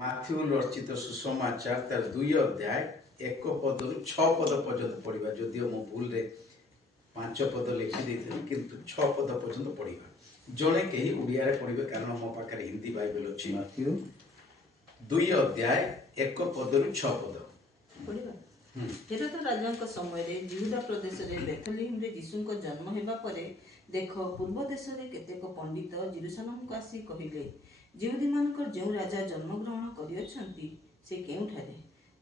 Matthew ରଚିତ ସୁସମାଚାର ତାର 2 ଅଧ୍ୟାୟ 1 ପଦରୁ 6 ପଦ ପର୍ଯ୍ୟନ୍ତ ପଢ଼ିବା। ଯଦିଓ ମୁଁ ଭୁଲରେ 5 ପଦ ଲେଖିଦେଇଥିଲି, କିନ୍ତୁ 6 ପଦ ପର୍ଯ୍ୟନ୍ତ ପଢ଼ିବା। ଜଣେ କେହି ଓଡ଼ିଆରେ ପଢ଼ିବେ, କାରଣ ମୋ ପାଖରେ ହିନ୍ଦୀ ବାଇବେଲ ଅଛି। ମାଥ୍ୟୁ 2 ଅଧ୍ୟାୟ 1 ପଦରୁ 6 ପଦ ପଢ଼ିବା। ହେରୋଦ ରାଜାଙ୍କ ସମୟରେ ଜିହୁଦା ପ୍ରଦେଶରେ ବେଥଲେହେମରେ ଯୀଶୁଙ୍କ ଜନ୍ମ ହେବା ପରେ ଦେଖ, ପୂର୍ବ ଦେଶରେ କେତେକ ପଣ୍ଡିତ ଜେରୁସାଲେମକୁ ଆସି କହିଲେ, ଯିହୁଦୀମାନଙ୍କର ଯେଉଁ ରାଜା ଜନ୍ମଗ୍ରହଣ କରିଅଛନ୍ତି ସେ କେଉଁଠାରେ?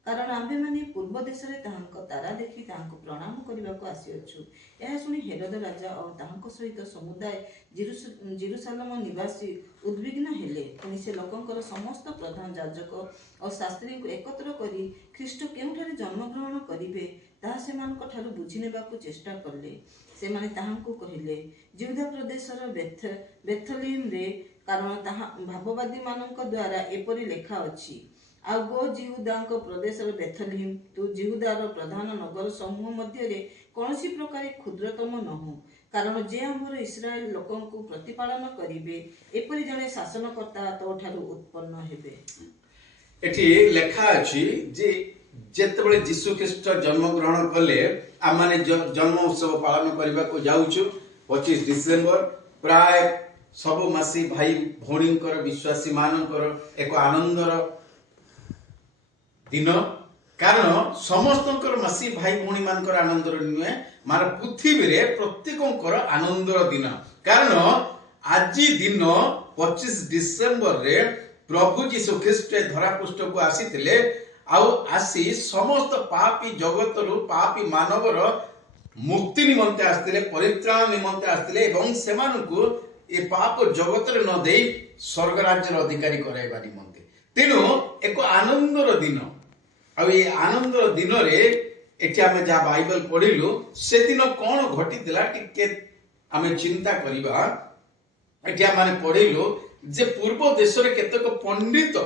କାରଣ ଆମ୍ଭେମାନେ ପୂର୍ବ ଦେଶରେ ତାହାଙ୍କ ତାରା ଦେଖି ତାହାଙ୍କୁ ପ୍ରଣାମ କରିବାକୁ ଆସିଅଛୁ। ଏହା ଶୁଣି ହେରୋଦ ରାଜା ଓ ତାହାଙ୍କ ସହିତ ସମୁଦାୟ ଜେରୁସାଲେମ ନିବାସୀ ଉଦ୍ବିଗ୍ନ ହେଲେ। ପୁଣି ସେ ଲୋକଙ୍କର ସମସ୍ତ ପ୍ରଧାନ ଯାଜକ ଓ ଶାସ୍ତ୍ରୀଙ୍କୁ ଏକତ୍ର କରି ଖ୍ରୀଷ୍ଟ କେଉଁଠାରେ ଜନ୍ମଗ୍ରହଣ କରିବେ ତାହା ସେମାନଙ୍କ ଠାରୁ ବୁଝି ନେବାକୁ ଚେଷ୍ଟା କଲେ। ସେମାନେ ତାହାଙ୍କୁ କହିଲେ, ଜିହୁଦା ପ୍ରଦେଶର ବେଥଲେହେମରେ, କାରଣ ତାହା ଭାବବାଦୀମାନଙ୍କ ଦ୍ୱାରା ଏପରି ଲେଖା ଅଛି, ଆଉ ଗୋ ଜିହୁଦାଙ୍କ ପ୍ରଦେଶର ବେଥଲେହେମ, ତୁ ଜିହୁଦାର ପ୍ରଧାନ ନଗର ସମୂହ ମଧ୍ୟରେ କୌଣସି ପ୍ରକାର କ୍ଷୁଦ୍ରତମ ନୋହୁ, କାରଣ ଯେ ଆମର ଇସ୍ରାଏଲ ଲୋକଙ୍କୁ ପ୍ରତିପାଳନ କରିବେ, ଏପରି ଜଣେ ଶାସନକର୍ତ୍ତା ତୋ ଠାରୁ ଉତ୍ପନ୍ନ ହେବେ। ଏଠି ଲେଖା ଅଛି ଯେ ଯେତେବେଳେ ଯୀଶୁ ଖ୍ରୀଷ୍ଟ ଜନ୍ମଗ୍ରହଣ କଲେ, ଆମମାନେ ଜନ୍ମ ଉତ୍ସବ ପାଳନ କରିବାକୁ ଯାଉଛୁ 25 ଡିସେମ୍ବର। ପ୍ରାୟ ସବୁ ମାସୀ ଭାଇ ଭଉଣୀଙ୍କର, ବିଶ୍ୱାସୀ ମାନଙ୍କର ଏକ ଆନନ୍ଦର ଦିନ। କାରଣ ସମସ୍ତଙ୍କର ମାସୀ ଭାଇ ଭଉଣୀ ମାନଙ୍କର ଆନନ୍ଦର ନୁହେଁ, ମାନେ ପୃଥିବୀରେ ପ୍ରତ୍ୟେକଙ୍କର ଆନନ୍ଦର ଦିନ। କାରଣ ଆଜି ଦିନ 25 ଡିସେମ୍ବରରେ ପ୍ରଭୁ ଯୀଶୁ ଖ୍ରୀଷ୍ଟ ଧରାପୃଷ୍ଠକୁ ଆସିଥିଲେ, ଆଉ ଆସି ସମସ୍ତ ପାପୀ ଜଗତରୁ, ପାପୀ ମାନବର ମୁକ୍ତି ନିମନ୍ତେ ଆସିଥିଲେ, ପରିତ୍ରାଣ ନିମନ୍ତେ ଆସିଥିଲେ, ଏବଂ ସେମାନଙ୍କୁ ଏ ପାପ ଜଗତରେ ନ ଦେଇ ସ୍ୱର୍ଗ ରାଜ୍ୟର ଅଧିକାରୀ କରାଇବା ନିମନ୍ତେ। ତେଣୁ ଏକ ଆନନ୍ଦର ଦିନ। ଆଉ ଏ ଆନନ୍ଦର ଦିନରେ ଏଠି ଆମେ ଯାହା ବାଇବେଲ ପଢିଲୁ, ସେଦିନ କଣ ଘଟିଥିଲା ଟିକେ ଆମେ ଚିନ୍ତା କରିବା। ଏଠି ଆମେ ପଢିଲୁ ଯେ ପୂର୍ବ ଦେଶରେ କେତେକ ପଣ୍ଡିତ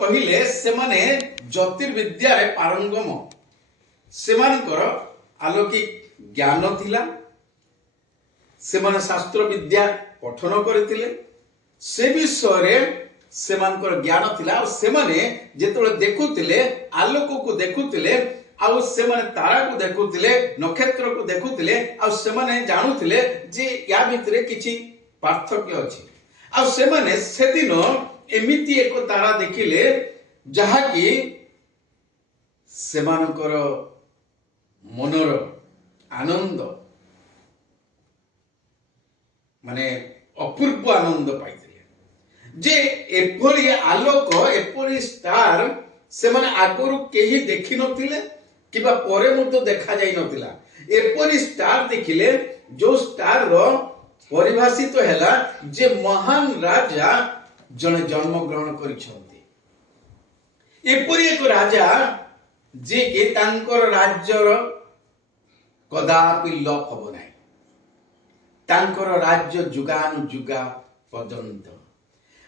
କହିଲେ ସେମାନେ ଜ୍ୟୋତିର୍ବିଦ୍ୟାରେ ପାରଙ୍ଗମ, ସେମାନଙ୍କର ଆଲୌକିକ ଜ୍ଞାନ ଥିଲା, ସେମାନେ ଶାସ୍ତ୍ର ବିଦ୍ୟା ପଠନ କରିଥିଲେ, ସେ ବିଷୟରେ ସେମାନଙ୍କର ଜ୍ଞାନ ଥିଲା। ଆଉ ସେମାନେ ଯେତେବେଳେ ଦେଖୁଥିଲେ, ଆଲୋକକୁ ଦେଖୁଥିଲେ, ଆଉ ସେମାନେ ତାରାକୁ ଦେଖୁଥିଲେ, ନକ୍ଷତ୍ରକୁ ଦେଖୁଥିଲେ, ଆଉ ସେମାନେ ଜାଣୁଥିଲେ ଯେ ୟା ଭିତରେ କିଛି ପାର୍ଥକ୍ୟ ଅଛି। ଆଉ ସେମାନେ ସେଦିନ ଏମିତି ଏକ ତାରା ଦେଖିଲେ ଯାହାକି ସେମାନଙ୍କର ମନର ଆନନ୍ଦ, ମାନେ ଅପୂର୍ବ ଆନନ୍ଦ ପାଇଥିଲେ ଯେ ଏଭଳି ଆଲୋକ, ଏପରି ଷ୍ଟାର ସେମାନେ ଆଗରୁ କେହି ଦେଖିନଥିଲେ କିମ୍ବା ପରେ ମଧ୍ୟ ଦେଖାଯାଇ ନଥିଲା। ଏପରି ଷ୍ଟାର ଦେଖିଲେ ଯୋଉ ଷ୍ଟାରର ପରିଭାଷିତ ହେଲା ଯେ ମହାନ ରାଜା ଜଣେ ଜନ୍ମଗ୍ରହଣ କରିଛନ୍ତି। ଏପରି ଏକ ରାଜା ଯେ କି ତାଙ୍କର ରାଜ୍ୟର କଦାପି ଲୋପ ହବ ନାହିଁ, ତାଙ୍କର ରାଜ୍ୟ ଯୁଗାନୁଯୁଗା ପର୍ଯ୍ୟନ୍ତ।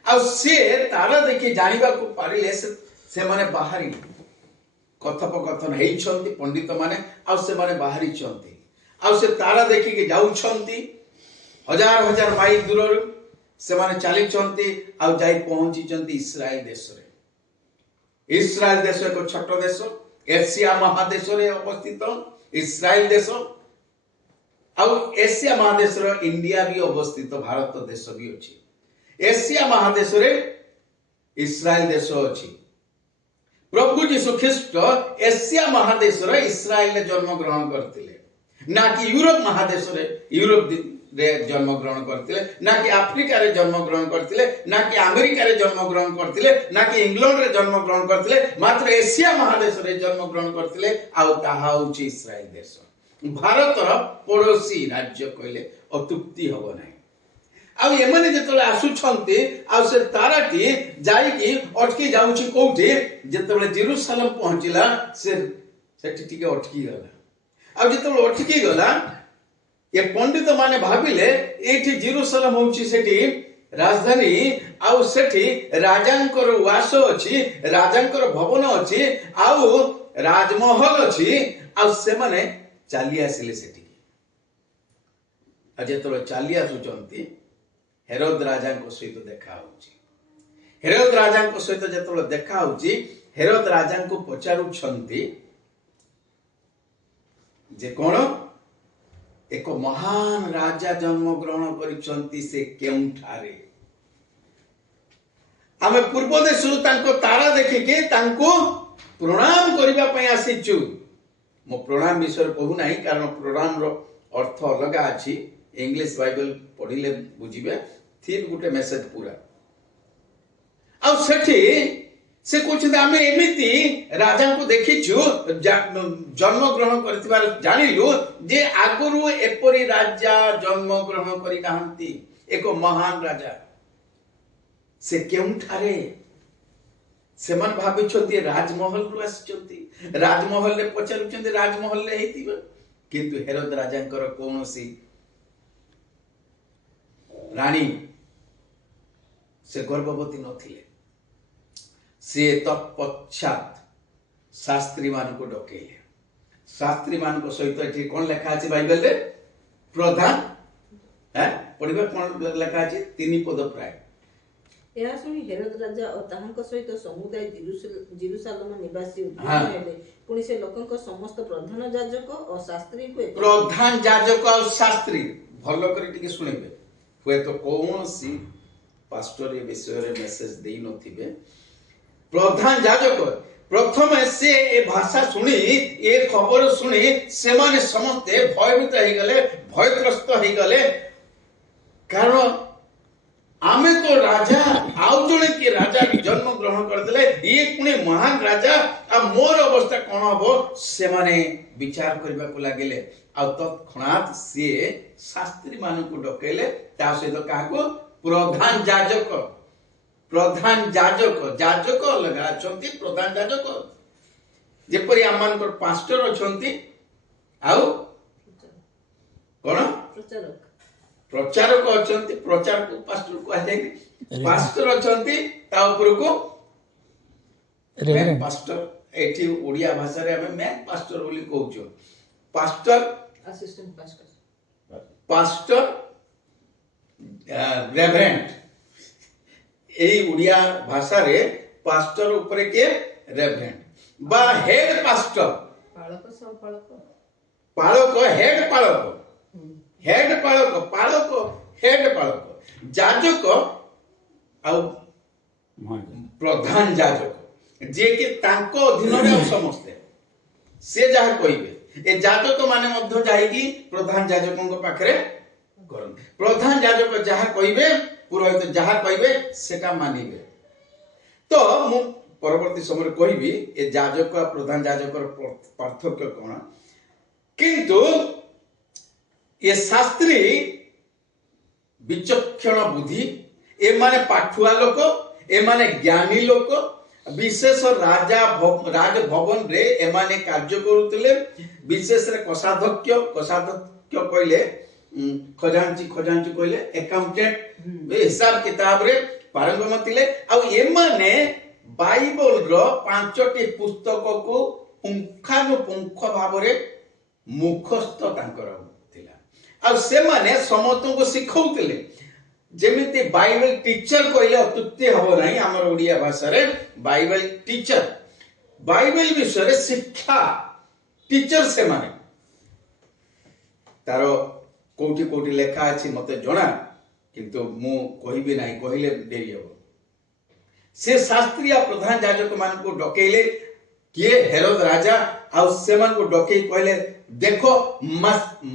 ଆଉ ସେ ତାରା ଦେଖି ଜାଣିବାକୁ ପାରିଲେ, ସେମାନେ ବାହାରି କଥୋପକଥନ ହେଇଛନ୍ତି ପଣ୍ଡିତ ମାନେ, ଆଉ ସେମାନେ ବାହାରିଛନ୍ତି, ଆଉ ସେ ତାରା ଦେଖିକି ଯାଉଛନ୍ତି। ହଜାର ହଜାର ମାଇଲ ଦୂରରୁ ସେମାନେ ଚାଲିଛନ୍ତି, ଆଉ ଯାଇ ପହଞ୍ଚିଛନ୍ତି ଇସ୍ରାଏଲ ଦେଶରେ। ଇସ୍ରାଏଲ ଦେଶ ଏକ ଛୋଟ ଦେଶ, ଏସିଆ ମହାଦେଶରେ ଅବସ୍ଥିତ ଇସ୍ରାଏଲ ଦେଶ। ଆଉ ଏସିଆ ମହାଦେଶର ଇଣ୍ଡିଆ ବି ଅବସ୍ଥିତ, ଭାରତ ଦେଶ ବି ଅଛି। ଏସିଆ ମହାଦେଶରେ ଇସ୍ରାଏଲ ଦେଶ ଅଛି। ପ୍ରଭୁ ଯୀଶୁ ଖ୍ରୀଷ୍ଟ ଏସିଆ ମହାଦେଶର ଇସ୍ରାଏଲରେ ଜନ୍ମଗ୍ରହଣ କରିଥିଲେ, ନା କି ୟୁରୋପ ମହାଦେଶରେ, ୟୁରୋପରେ ଜନ୍ମଗ୍ରହଣ କରିଥିଲେ, ନା କି ଆଫ୍ରିକାରେ ଜନ୍ମଗ୍ରହଣ କରିଥିଲେ, ନା କି ଆମେରିକାରେ ଜନ୍ମଗ୍ରହଣ କରିଥିଲେ, ନା କି ଇଂଲଣ୍ଡରେ ଜନ୍ମଗ୍ରହଣ କରିଥିଲେ, ମାତ୍ର ଏସିଆ ମହାଦେଶରେ ଜନ୍ମଗ୍ରହଣ କରିଥିଲେ। ଆଉ ତାହା ହଉଛି ଇସ୍ରାଏଲ ଦେଶ, ଭାରତର ପଡୋଶୀ ରାଜ୍ୟ କହିଲେ ଅତ୍ୟୁକ୍ତି ହବ ନାହିଁ। ଆଉ ଏମାନେ ଯେତେବେଳେ ଆସୁଛନ୍ତି, ଆଉ ସେ ତାରାଟି ଯାଇକି ଅଟକି ଯାଉଛି କୋଉଠି? ଯେତେବେଳେ ଜେରୁସାଲେମ ପହଞ୍ଚିଲା, ସେଠି ଟିକେ ଅଟକି ଗଲା। ଆଉ ଯେତେବେଳେ ଅଟକି ଗଲା, ଏ ପଣ୍ଡିତ ମାନେ ଭାବିଲେ ଏଇଠି ଜେରୁସାଲେମ ହଉଛି ସେଠି ରାଜଧାନୀ, ଆଉ ସେଠି ରାଜାଙ୍କର ଉଆସ ଅଛି, ରାଜାଙ୍କର ଭବନ ଅଛି, ଆଉ ରାଜମହଲ ଅଛି। ଆଉ ସେମାନେ ଚାଲି ଆସିଲେ ସେଠିକି। ଆଉ ଯେତେବେଳେ ଚାଲି ଆସୁଛନ୍ତି, ହେରୋଦ ରାଜାଙ୍କ ସହିତ ଦେଖା ହଉଛି। हेरोद राजा सहित जो देखा होची हेरोद राजा को पचारुछंती जे कौन एक महान राजा जन्म ग्रहण करिसंती से केउठारे आमे पूर्व देशरु तांको तारा देखिके तांको प्रणाम करिबा पई आसीचु मो प्रणाम विषय कहू नाही कारण प्रणाम रो अर्थ अलग अछि इंग्लिश बाइबल पढिले बुझिबे थिन गुटे मेसेज पूरा आ सेठी से कहते आम एमती राजा को देखीचु जन्म ग्रहण कर जानिलु जे आगुरु एपरी राजा जन्म ग्रहण करि नाहंती एक महान राजा से केउठारे से मन भाबिछंती राजमहल रु आछंती राजमहल रे पचारुछंती राजमहल रे हेतिबो किंतु हेरोद राजांकर कोनोसी रानी से गर्भवती नथिले से तत्पश्चात शास्त्री मान को डकेले शास्त्री मान को सहित एठी कोन लेखा अछि बाइबल रे प्रधान पढ़िबा कोन लेखा अछि तीन पद प्राय ଏହା ଶୁଣି ହେରୋଦ ରାଜା ଓ ତାହାଙ୍କ ସହିତ ସମୁଦାୟ ଜିରୁସାଲେମ ନିବାସୀ ଉଦ୍ବିଗ୍ନ ହେଲେ ପୁଣି ସେ ଲୋକଙ୍କ ସମସ୍ତ ପ୍ରଧାନ ଯାଜକ ଓ ଶାସ୍ତ୍ରୀଙ୍କୁ ପ୍ରଧାନ ଯାଜକ ଆଉ ଶାସ୍ତ୍ରୀ ଭଲ କରି ଟିକେ ଶୁଣିବେ ହୁଏ ତ କୌଣସି ପାଷ୍ଟର ଏ ବିଷୟରେ ମେସେଜ ଦେଇ ନଥିବେ प्रधान जाजक प्रथम से ए भाषा सुनी ए खबर सुनी से माने समस्ते भयभीत हो गले भयग्रस्त हो गले कारण आमे तो राजा आउ जने के राजा जन्म ग्रहण करदले ये पुणे महान राजा आ मोर अवस्था कोन हबो से माने विचार करबा को लागिले आ तत्क्षणात से शास्त्री मान को डकेले ता सहित काको प्रधान जाजक लगा अछंती प्रधान जाजक जेपरि आमान को पास्टर अछंती आउ कोन प्रचारक अछंती प्रचार को पास्टर को आजे पास्टर अछंती ता ऊपर को मैन पास्टर एठी ओडिया भाषा रे हमें मैन पास्टर बोली कहउछो पास्टर असिस्टेंट पास्टर रेवरेंट एई उड़िया भाषा रे पास्टर ऊपर के रेवरेंट बा हेड पास्टर पालक हेड पालक जाजक आउ प्रधान जाजक जे कि तांको अधीन रे समस्ते से जहा कहिबे ए जाजक माने मध्य जाईकी प्रधान जाजकଙ୍କ पाखरे करन प्रधान जाजक जहा कहिबे पुरोहित जहा कहिबे सेटा मानिबे तो मु परवर्ती समय कहिबी ए जाजक आ प्रधान जाजकर पार्थक्य कोन किंतु ये शास्त्री विचक्षण बुद्धि ए माने पाठुआ लोक ए माने ज्ञानी लोक विशेष राजा राज भवन रे ए माने कार्य करूतले विशेष रे कोषाध्यक्ष कहले खजांची कहले अकाउंटेंट हिसाब किताब रे पारंगम थिले आ ए माने बाइबल रो पांचटी पुस्तक को पुंखानुपुंख भाव रे मुखस्थ तांकर थिला आ से माने समस्त को सिखौतले जेमिति बाइबल टीचर कहले अत्युक्ति हबो नाही हमर ओडिया भाषा रे बाइबल टीचर बाइबल विषय शिक्षा टीचर से माने तारो कोठी कोठी लेखा अछि मते जणा किंतु मु कहिबे नाही कहिले देरी हो से शास्त्रीय प्रधान जाजक मान को डकेले के हेरोद राजा आ से मान को डके कहले देखो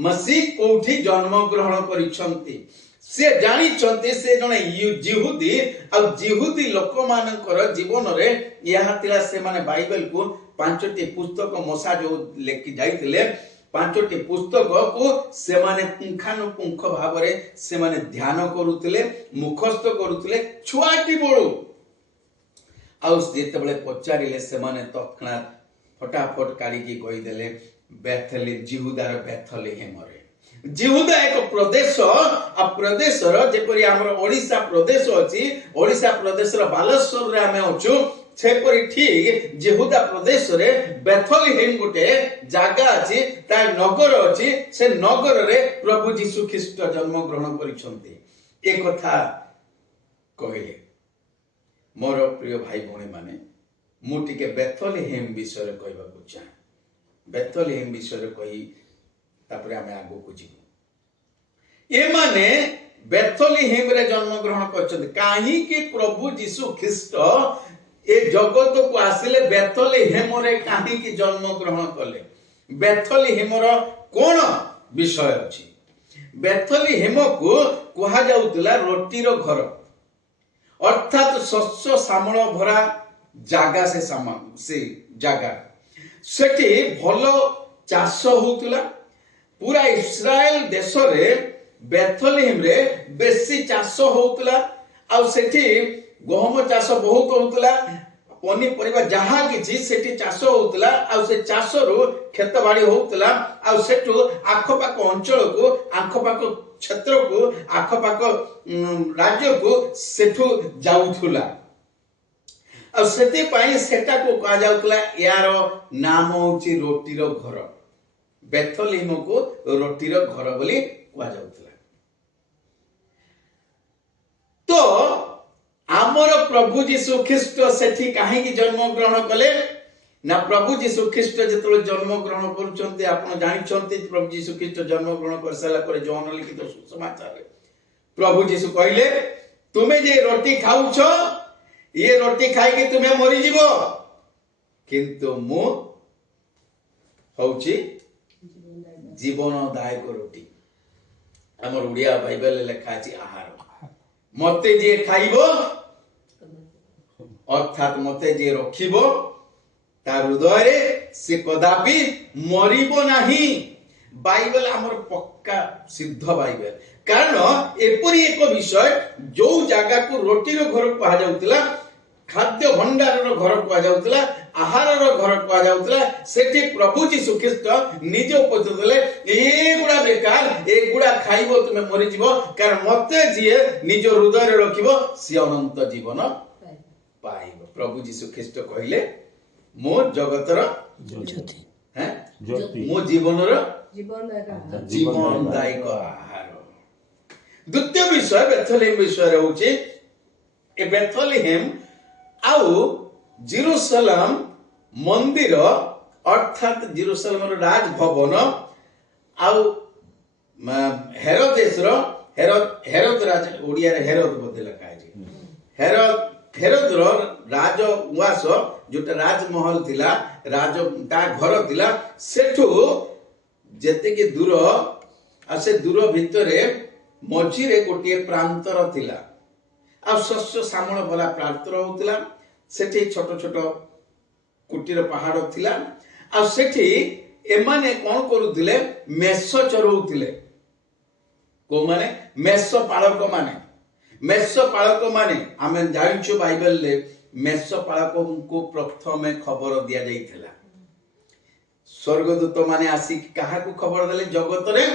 मसीह कोठी जन्म ग्रहण करिसंती से जानी चंती से जने जिहुदी आ जिहुदी लोक मानकर जीवन रे यहा तिला से माने बाइबल को पांचटी पुस्तक मोसा जो लेखि जाइतिले पांचटी पुस्तक को से माने पुंखानुपुंख भाव रे से माने ध्यान करूतिले मुखस्थ करूतिले छुआटी बोलू आ जेतेबेले पचारिले से माने तत्क्षणात फटाफट काढी की कहि देले बेथलेम जिहुदार बेथलेहेम रे जिहुदा एक प्रदेश आ प्रदेशर जेपरि हमर ओडिसा प्रदेश अछि ओडिसा प्रदेशर बालेश्वर रे हमें अछु सेपरि ठीक जिहुदा प्रदेश रे बेथलेहेम गोटे जागा अछि ता नगर अछि से नगर रे प्रभु यीशु ख्रीष्ट जन्म ग्रहण करिसंती ए कथा कहिले मोर प्रिय भाई भौणी माने मु टिके बेथलेहेम विषय कहबाकू चाहे बेथलेहेम विषय कही तापरे आमे आगो को जीवु ए माने बेथलेहेम रे जन्म ग्रहण करछथि काहे कि प्रभु यीशु ख्रीस्ट ए जगत को आसिले बेथलेहेम रे काहे कि जन्म ग्रहण कले बेथलेहेम रो कोन विषय अछि बेथलेहेम को कहा जाउतला रोटी रो घर अर्थात शस्य श्यामल भरा जागा से जागा सेठी भलो चाष होउतला पूरा इस्राएल देश रे बेथलेहेम रे बेसी चाष होउतला आ सेठी गहम चाष बहुत होउतला पनी परिवा जहा किछि सेठी चाष होउतला आ से चाष रो खेत बाड़ी होउतला आ सेठु आखपाक अंचल को आखपाक क्षेत्र को आखपाक राज्य को सेठु जाउथुला आ सेते पाई सेटा को कहा जाउतला यार नाम होची रोटी रो घर बेथलेहेम को रोटी रो घर बोली कहा जाउतला तो आमर प्रभु यीशु ख्रीस्ट सेठी काहे की जन्म ग्रहण कले ना प्रभु यीशु ख्रीस्ट जेतले जन्म ग्रहण करूचंती आपण जानिचंती प्रभु यीशु ख्रीस्ट जन्म ग्रहण कर साला करे जौन लिखित सुसमाचार रे प्रभु यीशु कहले तुमे जे रोटी खाउछो ये रोटी खाई के तुमे मरि जीवो किंतु मु होउची जीवनदायक रोटी हमर उड़िया बाइबल लेखा अछि आहार मते जे खाइबो अर्थात मते जे रखिबो तार हृदय से कदापि मरिबो नाही बाइबल हमर पक्का सिद्ध बाइबल कारण एपरी एक विषय जो जागा को रोटी रो घर कहा जाउतला खाद्य भंडार रो घर कहा जाउतला आहार रो घर कहा जाउतला सेठी प्रभु यीशु ख्रीस्ट निजे उपदेश देले एगुडा बेकार एगुडा खाइबो तुमे मरि जीवो कारण मते जिए निज हृदय रे रखिबो सी अनंत जीवन पाइबो प्रभु यीशु ख्रीस्ट कहिले मो जगतर ज्योति हैं ज्योति मो जीवनर जीवनदायक आहार द्वितीय विषय बेथलेहेम विषय होची ए बेथलेहेम आउ जेरूशलेम मंदिर अर्थात जेरूशलेम राजभवन आउ हेरोदेश रो हेरोद राज ओडिया रे हेरोद बदे लिखा है हेरोद रो राज उवास जोटा राजमहल थिला राज ता घर थिला सेठु जेते के दूर आ से दूर भितरे मझी रे गोटे प्रांतर थिला आ शस्य श्यामल भला प्रांतर होतिला सेठी छोट छोट कुटीर पहाड़ थिला आ सेठी एमाने कोन करूथिले मेष चरौथिले को माने मेष पालक माने आमे जानिछु बाइबल ले मेष पालक को प्रथमे खबर दिया जाइथिला स्वर्गदूत माने आसी काहा को खबर देले जगत रे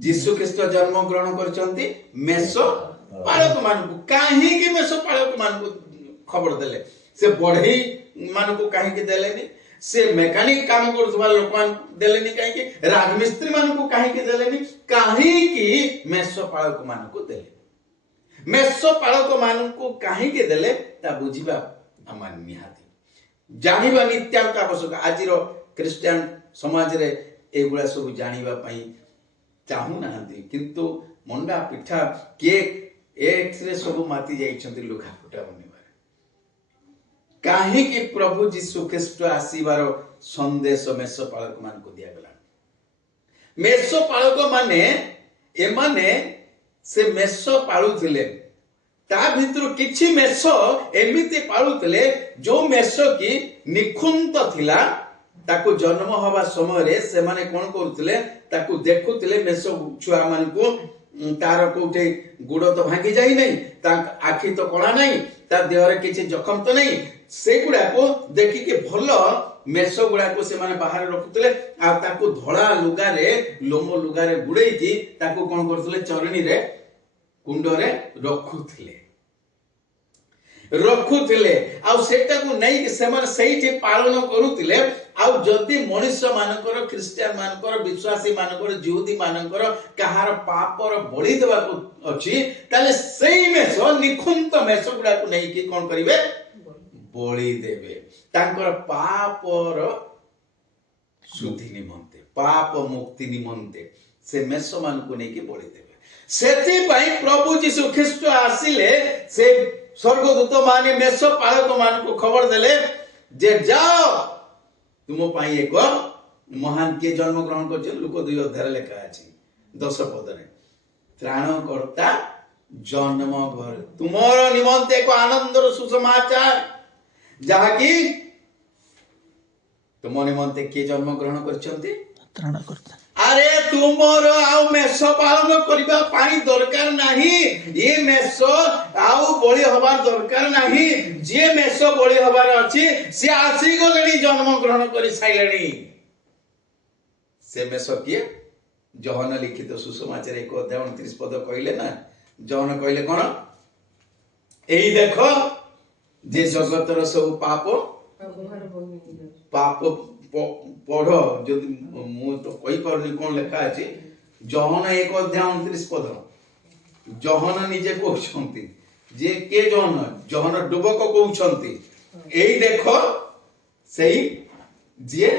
यीशु ख्रीस्ट जन्म ग्रहण करचंती मेष पालक मान को काहे कि मेष पालक मान को खबर देले से बढ़ई मान को काहे कि देलेनी से मैकेनिक काम करथबा लोक मान देलेनी काहे कि राजमिस्त्री मान को काहे कि देलेनी काहे कि मेष पालक मान को देले मेष पालक मान को काहे कि देले ता बुझिबा अमान निहाती जानिबा नित्यांत आवश्यक आज रो क्रिश्चियन समाज रे एगुला सब जानिबा पई चाहू नाहंती किंतु मंडा पिठा केक एक्स सब माती जाइछंती लुखा फुटा बनिबार काहे कि प्रभु यीशु ख्रीस्ट आसीबार संदेश मेष पालक मान को दिया गला मेष पालक माने एमाने से मेष पाळुथिले ता भितर किछि मेष एमिति पाळुथिले जो मेष की निखुंत थिला ताको जन्म हवा समय रे से माने कोन करूथिले ताको देखुथिले मेष छुआ मान को तार कोठे गुड़ तो भांगी जाई नहीं ता आखि तो कणा नहीं ता देह रे किछि जखम तो नहीं से गुडा को देखि के भलो मेष गुडा को से माने बाहर रखुथिले आ ताको धळा लुगा रे लोमो लुगा रे गुडै की ताको कोन करथले चरणी रे कुंड रे रखुथिले ରଖୁଥିଲେ ଆଉ ସେଟାକୁ ନେଇକି ସେମାନେ ସେଇଠି ପାଳନ କରୁଥିଲେ। ଆଉ ଯଦି ମଣିଷ ମାନଙ୍କର, ଖ୍ରୀଷ୍ଟିଆନ ମାନଙ୍କର, ବିଶ୍ୱାସୀ ମାନଙ୍କର, ଜିହୁଦୀ ମାନଙ୍କର କାହାର ପାପର ବଳି ଦେବାକୁ ଅଛି, ତାହେଲେ ସେଇ ମେଷ, ନିଖୁନ୍ତ ମେଷ ଗୁଡାକୁ ନେଇକି କଣ କରିବେ? ବଳି ଦେବେ ତାଙ୍କର ପାପର ଶୁଦ୍ଧି ନିମନ୍ତେ, ପାପ ମୁକ୍ତି ନିମନ୍ତେ ସେ ମେଷ ମାନଙ୍କୁ ନେଇକି ବଳି ଦେବେ। ସେଥିପାଇଁ ପ୍ରଭୁ ଯୀଶୁ ଖ୍ରୀଷ୍ଟ ଆସିଲେ ସେ ସ୍ୱର୍ଗଦୂତ ମାନେ ମେଷ ପାଳକ ମାନଙ୍କୁ ଖବର ଦେଲେ ଯେ ଯାଅ, ତୁମ ପାଇଁ ଏକ ମହାନ କିଏ ଜନ୍ମ ଗ୍ରହଣ କରିଛନ୍ତି? ଲୁକ 2 ଅଧ୍ୟାୟରେ ଲେଖା ଅଛି 10 ପଦରେ, ତ୍ରାଣକର୍ତ୍ତା ଜନ୍ମ ଘରେ ତୁମର ନିମନ୍ତେ ଏକ ଆନନ୍ଦର ସୁସମାଚାର, ଯାହାକି ତୁମ ନିମନ୍ତେ କିଏ ଜନ୍ମ ଗ୍ରହଣ କରିଛନ୍ତି? ତ୍ରାଣକର୍ତ୍ତା। ଆରେ ତୁମର ଆଉ ମେଷ ପାଳନ କରିବା ପାଇଁ ଦରକାର ନାହିଁ। ଏ ମେଷ ଆଉ ବଳି ହବାର ଦରକାର ନାହିଁ। ଯିଏ ମେଷ ବଳି ହବାର ଅଛି ସେ ଆସିଗଲେଣି, ଜନ୍ମ ଗ୍ରହଣ କରି ସାରିଲେଣି। ସେ ମେଷ କିଏ? ଜହନ ଲିଖିତ ସୁସମାଚାର 1 ଅଧ୍ୟାୟ 29 ପଦ କହିଲେ ନା, ଜହନ କହିଲେ କଣ? ଏଇ ଦେଖ ଯେ ଜଗତର ସବୁ ପାପ ପଢ, ଯଦି ମୁଁ ତ କହିପାରୁନି କଣ ଲେଖା ଅଛି। ଜହନ 1 ଅଧ୍ୟାୟ 29 ପଦ, ଜହନ ନିଜେ କହୁଛନ୍ତି ଯେ କେ ଜହନ? ଜହନ ଡୁବକ କହୁଛନ୍ତି ଏଇ ଦେଖ ସେଇ ଯିଏ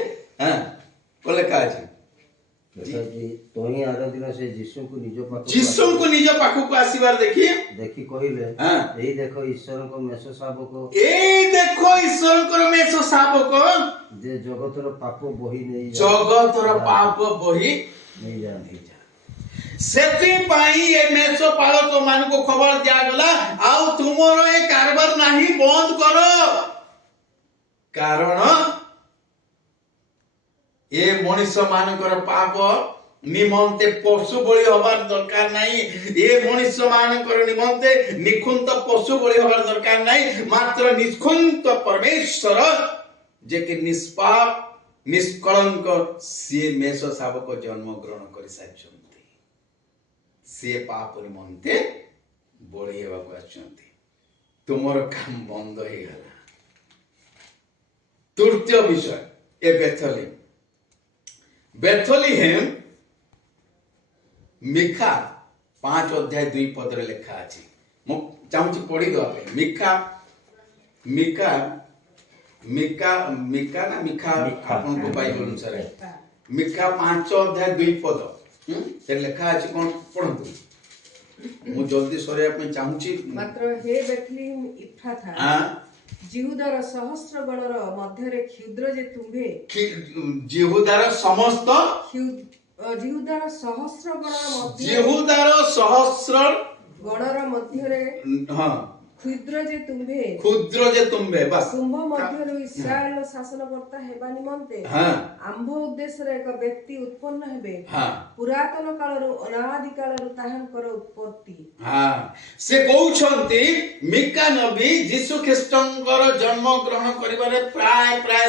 କଣ ଲେଖା ଅଛି? ଯୀଶୁଙ୍କୁ ନିଜ ପାଖକୁ ଆସିବାର ଦେଖି କହିଲେ, ଏଇ ଦେଖ ଈଶ୍ୱରଙ୍କ ମେଷ ଶାବକ, ଏଇ ଦେଖ ଈଶ୍ୱରଙ୍କର ମେଷ ଶାବକ, ଯେ ଜଗତର ପାପ ବହି ନେଇ ଜଗତର ପାପ ବହି ନେଇଯାଆନ୍ତି। ସେଥିପାଇଁ ଏ ମେଷ ପାଳକ ମାନଙ୍କୁ ଖବର ଦିଆଗଲା, ଆଉ ତୁମର ଏ କାରବାର ନାହିଁ, ବନ୍ଦ କର। କାରଣ ଏ ମଣିଷ ମାନଙ୍କର ପାପ ନିମନ୍ତେ ପଶୁ ବଳି ହବାର ଦରକାର ନାହିଁ। ଏ ମଣିଷ ମାନଙ୍କର ନିମନ୍ତେ ନିଖୁନ୍ତ ପଶୁ ବଳି ହବାର ଦରକାର ନାହିଁ। ମାତ୍ର ନିଖୁନ୍ତ ପରମେଶ୍ୱର ଯେ କି ନିଷ୍ପାପ ନିଷ୍କଳଙ୍କ, ସିଏ ମେଷ ଶାବକ ଜନ୍ମ ଗ୍ରହଣ କରିସାରିଛନ୍ତି। ସିଏ ପାପ ନିମନ୍ତେ ବଳି ହେବାକୁ ଆସିଛନ୍ତି। ତୁମର କାମ ବନ୍ଦ ହେଇଗଲା। ତୃତୀୟ ବିଷୟ, ଏ ବେଥଲେହେମ। ବେଥଲେହେମ ମିକା 5 ଅଧ୍ୟାୟ 2 ପଦରେ ଲେଖା ଅଛି। ମୁଁ ଚାହୁଁଛି ପଢିଦେବା ପାଇଁ। ମିକା ନା ମିଖା ଆପଣଙ୍କ ବାଇବଲ ଅନୁସାରେ ମିକା 5 ଅଧ୍ୟାୟ 2 ପଦ ସେ ଲେଖା ଅଛି। କଣ ପଢନ୍ତୁ, ମୁଁ ଜଲ୍ଦି ସରେଇବା ପାଇଁ ଚାହୁଁଛି। ମାତ୍ର ହେ ବେଥଲେହେମ ଇଫ୍ରାଥା, ଜିହୁଦାର ସହସ୍ର ଗଣର ମଧ୍ୟରେ କ୍ଷୁଦ୍ର ଯେ ତୁମ୍ଭେ, ଜିହୁଦାର ସମସ୍ତ ଜିହୁଦାର ସହସ୍ର ଗଣର ମଧ୍ୟରେ କ୍ଷୁଦ୍ର ଯେ ତୁମ୍ଭେ ବାସ୍ ତୁମ୍ଭ ମଧ୍ୟରୁ ଇସ୍ରାଏଲର ଶାସନକର୍ତ୍ତା ହେବା ନିମନ୍ତେ ଆମ୍ଭ ଉଦ୍ଦେଶ୍ୟରେ ଏକ ବ୍ୟକ୍ତି ଉତ୍ପନ୍ନ ହେବେ। ପୁରାତନ କାଳରୁ ଅନାଦି କାଳରୁ ତାହାଙ୍କର ଉତ୍ପତ୍ତି। ସେ କହୁଛନ୍ତି ମିକା ନବୀ ଯୀଶୁ ଖ୍ରୀଷ୍ଟଙ୍କର ଜନ୍ମ ଗ୍ରହଣ କରିବାରେ ପ୍ରାୟ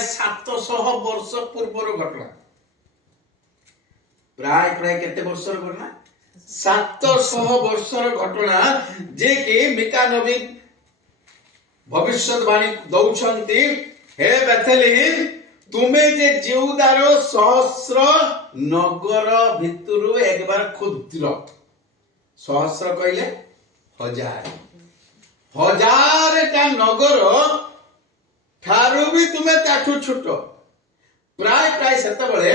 700 ବର୍ଷ ପୂର୍ବର ଘଟଣା। ପ୍ରାୟ କେତେ ବର୍ଷର ଘଟଣା? 700 ବର୍ଷର ଘଟଣା, ଯେ କି ମିକା ନବୀ ଭବିଷ୍ୟତବାଣୀ ଦଉଛନ୍ତି, ହେ ବେଥଲେହେମ, ତୁମେ ଯେ ଜିହୁଦାର ସହସ୍ର ନଗର ଭିତରୁ একবার ক্ষুদ্র। ସହସ୍ର କହିଲେ 1000ଟା ନଗର ଠାରୁ ବି ତୁମେ ତାଠୁ ଛୋଟ। ପ୍ରାୟ ସେତେବେଳେ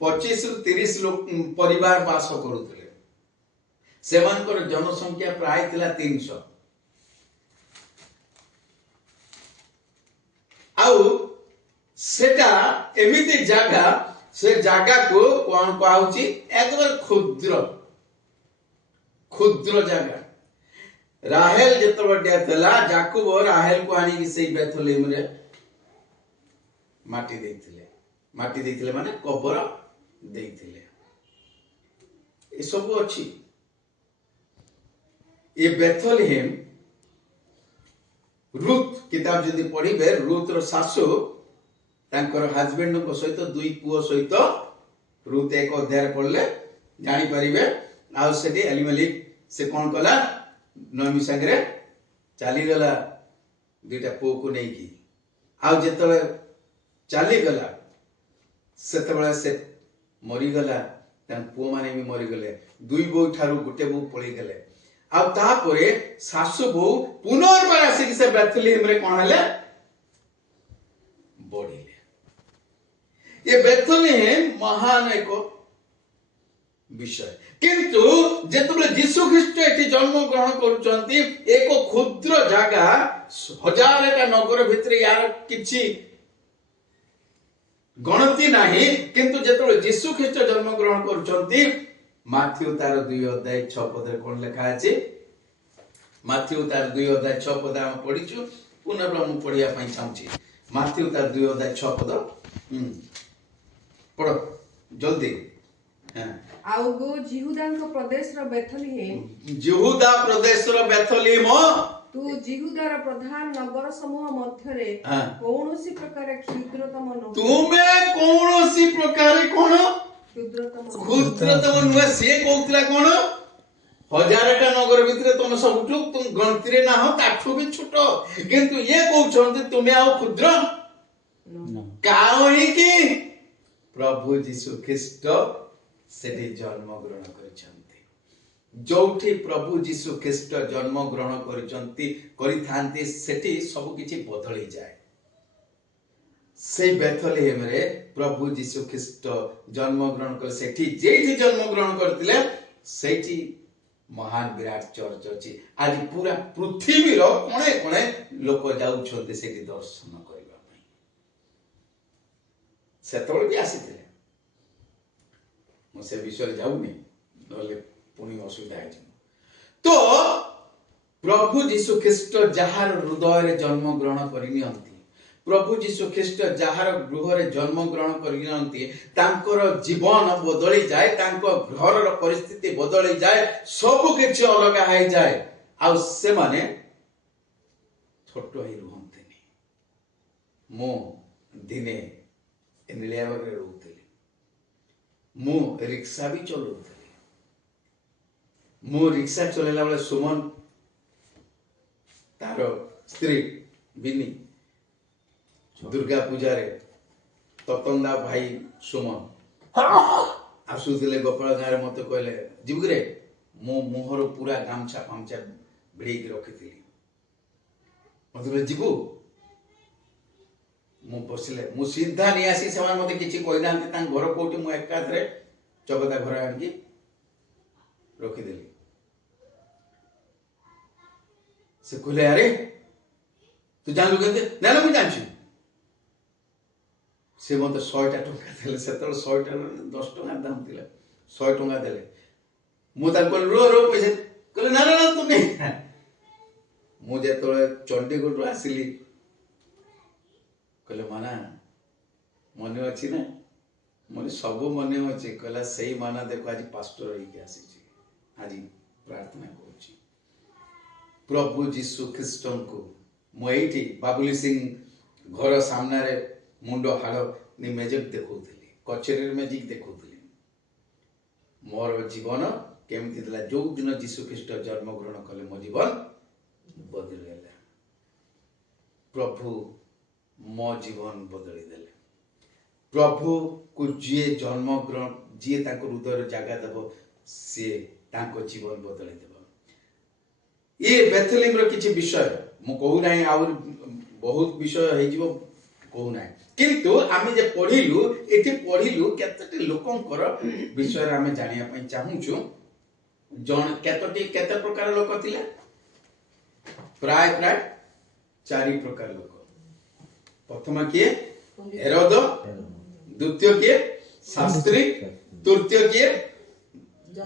25 ରୁ 30 ଲୋକ ପରିବାର ବାସ କରୁଥିଲେ। ସେମାନଙ୍କର ଜନସଂଖ୍ୟା ପ୍ରାୟ ଥିଲା 300। ଆଉ ସେଟା ଏମିତି ଜାଗା, ସେ ଜାଗାକୁ କଣ କୁହାଉଛି? একবার ক্ষুদ্ର ଜାଗା। ରାହେଲ ଯେତେବେଳେ ଥିଲା, ଯାକୁବ ରାହେଲକୁ ଆଣିକି ସେଇ ବେଥଲେହେମରେ ମାଟି ଦେଇଥିଲେ ମାନେ କବର ଦେଇଥିଲେ। ଏସବୁ ଅଛି। ଏ ବେଥଲେହେମ ରୁଥ କିତାବ ଯଦି ପଢିବେ, ରୁଥର ଶାଶୁ ତାଙ୍କର ହଜବେଣ୍ଡଙ୍କ ସହିତ 2 ପୁଅ ସହିତ, ରୁଥ 1 ଅଧ୍ୟାୟରେ ପଢିଲେ ଜାଣିପାରିବେ। ଆଉ ସେଠି ଏଲିମେଲେକ ସେ କଣ କଲା? ନୋଏମି ସାଙ୍ଗରେ ଚାଲିଗଲା। दुईटा पुओ को नहीं की आउ जेतबे चली गला सेतबे से मरीगला पुओ माने भी मरीगले दुई बो ठारू गोटे बो पड़ी गले आउ तापरे सासु बो पुनर्बार आसिक से बेथलेहेम रे कोन हले बढ़िले ये बेथलेहेम महान एक विषय किंतु जेतबे यीशु ख्रीष्ट एठी जन्म ग्रहण करूचंती एक क्षुद्र जागा हजार का नगर भितरे यार किछि गणति नाही किंतु जेतबे यीशु ख्रीष्ट जन्म ग्रहण करूचंती माथ्यू तार 2 अध्याय 6 पद रे कोन लिखा अछि माथ्यू तार 2 अध्याय 6 पद हम पढिछु पुनः हम पढिया पई चाहूची माथ्यू तार 2 अध्याय 6 पद पढो जल्दी हां आउगो जिहुदांक प्रदेशर बेथलेहेम जिहुदा प्रदेशर बेथलेहेम तू जिहुदार प्रधान नगर समूह मध्यरे कौनसी प्रकार क्षुद्रतम न तुमे कौनसी प्रकार कोन क्षुद्रतम नुहे से कहउतला कोन हजारटा नगर भितरे तुम सबठु तुम गणति रे ना हो ताठु भी छोट किंतु ये कहउछन्ते तुमे आ क्षुद्र काहे कि प्रभु यीशु ख्रीष्ट सेठी जन्म ग्रहण करिसंती जोठी प्रभु यीशु ख्रीष्ट जन्म ग्रहण करिथांती सेठी सब किछि बदली जाए से बेथलेहेम रे प्रभु यीशु ख्रीष्ट जन्म ग्रहण कर सेठी जेठी जन्म ग्रहण करथिले सेठी महान विराट चर्च अछि आज पूरा पृथ्वी रो कोणे कोणे लोक जाउछन्ते सेठी दर्शन करबा पई सेतोल भी आसीथिले से विषय जाऊनी नले पुणी असुविधा है तो प्रभु यीशु ख्रीष्ट जहार हृदय रे जन्म ग्रहण करिनियंती प्रभु यीशु ख्रीष्ट जहार गृह रे जन्म ग्रहण करिनियंती तांकर जीवन बदली जाए तांको घर रो परिस्थिति बदली जाए सब किछ अलग है जाए आ से माने छोट ही रुहंतनी मो दिने निलियावर रे रहउतली मु रिक्शा भी चलौथली मु रिक्शा चलेला बेले सुमन तार स्त्री बिनी दुर्गा पूजा रे ततंदा भाई सुमन आसुथिले गोपाल गारे मते कहले जिबुरे मो मुहर पूरा गामछा पामछा भिड़ी के रखिथिली मते जिबु मु बसिले मु सीधा नि आसी समान मते किछि कहि दांते तां घर कोठी मु एका थरे चगदा घर आनकी रखि देली से कहले अरे तू जानलु केते ना ना मु जानछि से मते 100 टा टका देले सेतल 100 टा 10 टका दाम दिले 100 टका देले मु ता कहले रो रो पैसे कहले ना ना तू नहीं मु जेतले चंडीगढ़ रो आसिली कहले माना मने अछि ना मने सब मने अछि कहला सही माना देखो आज पास्टर होई के आसी छी आज प्रार्थना करूची प्रभु यीशु ख्रीष्टन को मोइठी बाबुली सिंह घर सामने रे मुंडो हाड़ नि मैजिक देखौथली कचेरी मैजिक देखौथली मोर जीवन केमति दिला जो दिन यीशु ख्रीष्ट जन्म ग्रहण कले मो जीवन बदल गेला प्रभु मो जीवन बदली देले प्रभु को जे जन्म ग्रहण जे ताको हृदय जगह देबो से ताको जीवन बदली देबो ये बेथलेहेम रो किछि विषय मु कहू नाही और बहुत विषय हे जीवो कहू नाही किंतु आमे जे पढिलु एठी पढिलु केते लोकंकर विषय आमे जानिया पई चाहूछु जण केते प्रकार लोक थिले प्राय 4 प्रकार लोक प्रथम किए हेरोद द्वितीय किए शास्त्री तृतीय किए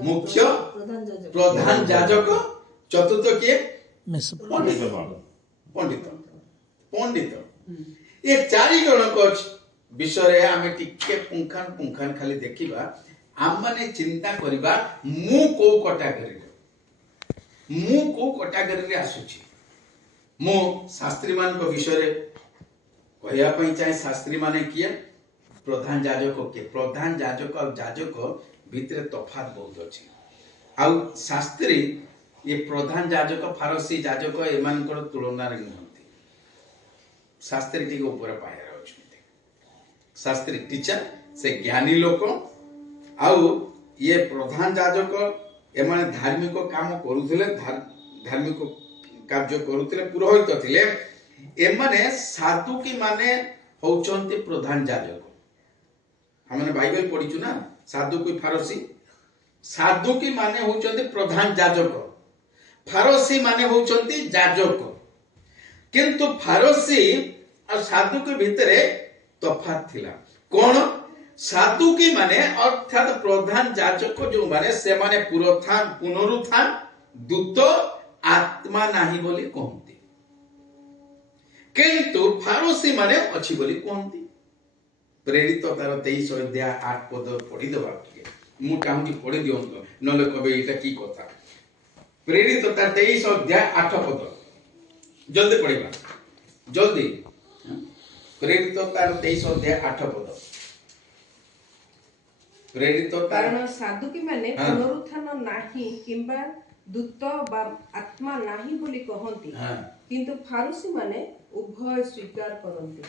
मुख्य प्रधान याजक चतुर्थ किए पंडित पंडित ये 4 जन विषय आमे टिके पुंखान खाली देखिबा आम माने चिंता करिबा मु को कैटेगरी रे आसुची मु शास्त्री मान को विषय रे कहया पई चाहे शास्त्री माने किए प्रधान याजक के प्रधान याजक और याजक भीतर तफात बहुत अछि आउ शास्त्री ये प्रधान याजक फारसी याजक एमानकर तुलना रे नहंती शास्त्री टी ऊपर पाया शास्त्री टीचर से ज्ञानी लोक आउ ये प्रधान जाजक एमाने धार्मिक काम करुथिले धार्मिक कार्य करुथिले पुरोहित थिले एमाने साधुकी माने होचंती प्रधान जाजक हमने बाइबल पढ़िछु ना साधुकी फारसी साधुकी माने होचंती प्रधान जाजक फारसी माने होचंती जाजक किंतु फारसी और साधुकी भितरे तफात थिला कोन साधुकी माने अर्थात प्रधान जाजक जो माने से माने पुनरुत्थान दूत आत्मा नाही बोली कहंती किंतु फारसी माने अछि बोली कहंती प्रेरित तार 23 अध्याय 8 पद पढ़ी देबा मु चाहूँ कि पढ़ी दियंतो नले कबे एटा की कथा प्रेरित तार 23 अध्याय 8 पद जल्दी पढ़िबा जल्दी प्रेरित तार 23 अध्याय 8 पद प्रेरित कारण साधुकी माने पुनरुत्थान नाही किंबा दूत बा आत्मा नाही बोली कहंती किंतु फारसी माने उभय स्वीकार करंती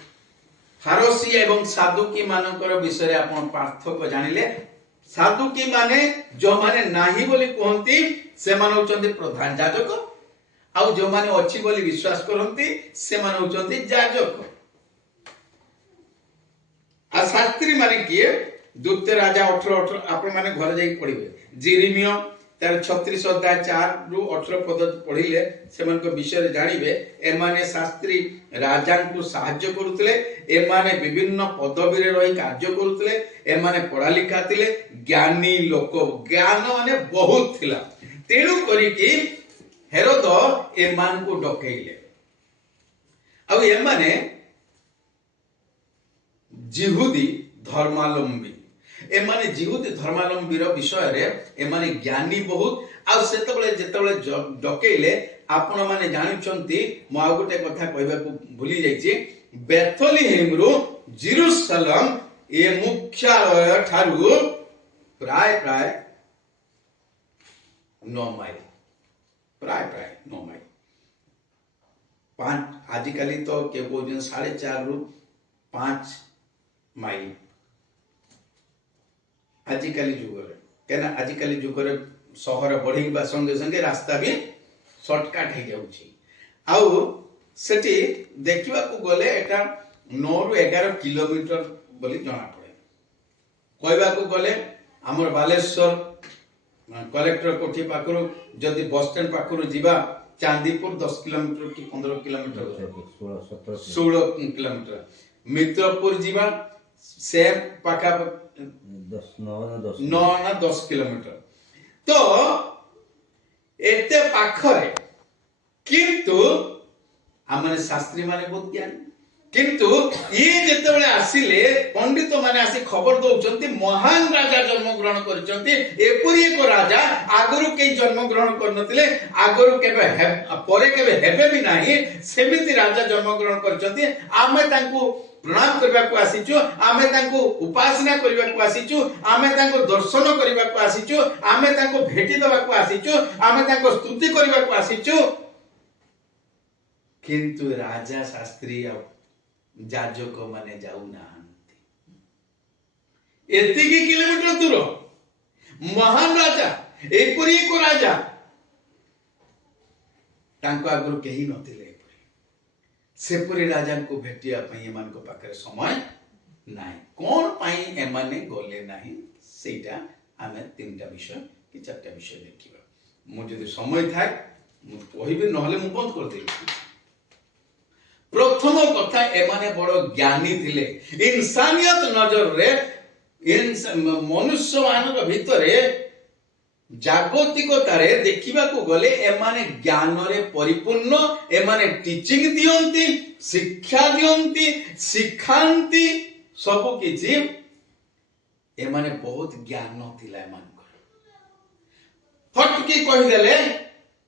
फारसी एवं साधुकी मानकर विषय आपण पार्थक्य जानिले साधुकी माने जो माने नाही बोली कहंती से माने होचंती प्रधान जाजक आ जो माने अछि बोली विश्वास करंती से माने होचंती जाजक आ शास्त्री माने किए द्वितीय राजा 18 आपण माने घर जाई पढिबे जेरेमिया तार 36 अध्याय 4 रु 18 पद पढिले सेमन को विषय जानिबे ए माने शास्त्री राजा को सहाय्य करूतले ए माने विभिन्न पदवी रे रही कार्य करूतले ए माने पढ़ा लिखा थिले ज्ञानी लोक ज्ञान माने बहुत थिला तेणु करी कि हेरोद ए मान को डकेइले अब ए माने जिहुदी धर्मावलंबी एमाने जिहुदी धर्मावलंबी विषय रे एमाने ज्ञानी बहुत आ सेतबले जेतबले डकेइले आपण माने जानिछंती म आ गोटे कथा कहबा को भूली जाईची बेथलेहेम रु जेरूशलेम ए मुख्यालय ठारू प्राय 9 माइल प्राय 9 माइल 5 आजिकाली तो के कोजन 4.5 रु 5 माइल आजिकाली जुग रे केना आजिकाली जुग रे शहर बढ़ीबा संगे संगे रास्ता भी शॉर्टकट हो जाउची आउ सेठी देखिबा को गले एटा 9 रु 11 किलोमीटर बोली जणा पड़े कहबा को गले हमर बालेश्वर कलेक्टर कोठी पाखरु जदी बस स्टैंड पाखरु जीवा चांदीपुर 10 किलोमीटर कि 15 किलोमीटर 16 किलोमीटर मित्रपुर जीवा सेम पाखा 10 किलोमीटर तो एते पाखरे किंतु हमने शास्त्री माने बहुत ज्ञान किंतु ये जेतेबेले आसिले पंडित माने आसी खबर दउचंती महान राजा जन्म ग्रहण करचंती एपरी एक राजा आगरु के जन्म ग्रहण करनतिले आगरु केबे परे केबे हेबे भी नाही सेमिति राजा जन्म ग्रहण करचंती आमे तांकु प्रणाम करबा को आसीचु आमे तांको उपासना करबा को आसीचु आमे तांको दर्शन करबा को आसीचु आमे तांको भेटी देबा को आसीचु आमे तांको स्तुति करबा को आसीचु किंतु राजा शास्त्री जाजक माने जाऊ नाहंती एतिकी किलोमीटर दूर महान राजा एपरी को राजा तांको आगुर केही नथिले सेपरी राजा को भेटिया पई एमान को पाखरे समय नाही कोन पई एमाने गले नाही सेटा आमे तीनटा विषय कि चारटा विषय देखिबा मु जदि समय थाए मु कहिबे नहले मु बंद कर देबी प्रथम कथा एमाने बड़ ज्ञानी थिले इंसानियत नजर रे मनुष्य मानक भितरे जागतिकतारे देखिबा को गले एमाने ज्ञान रे परिपूर्ण एमाने टीचिंग दियंती शिक्षा दियंती सिखांती सब किछि एमाने बहुत ज्ञान थिला एमान फटकी कहि देले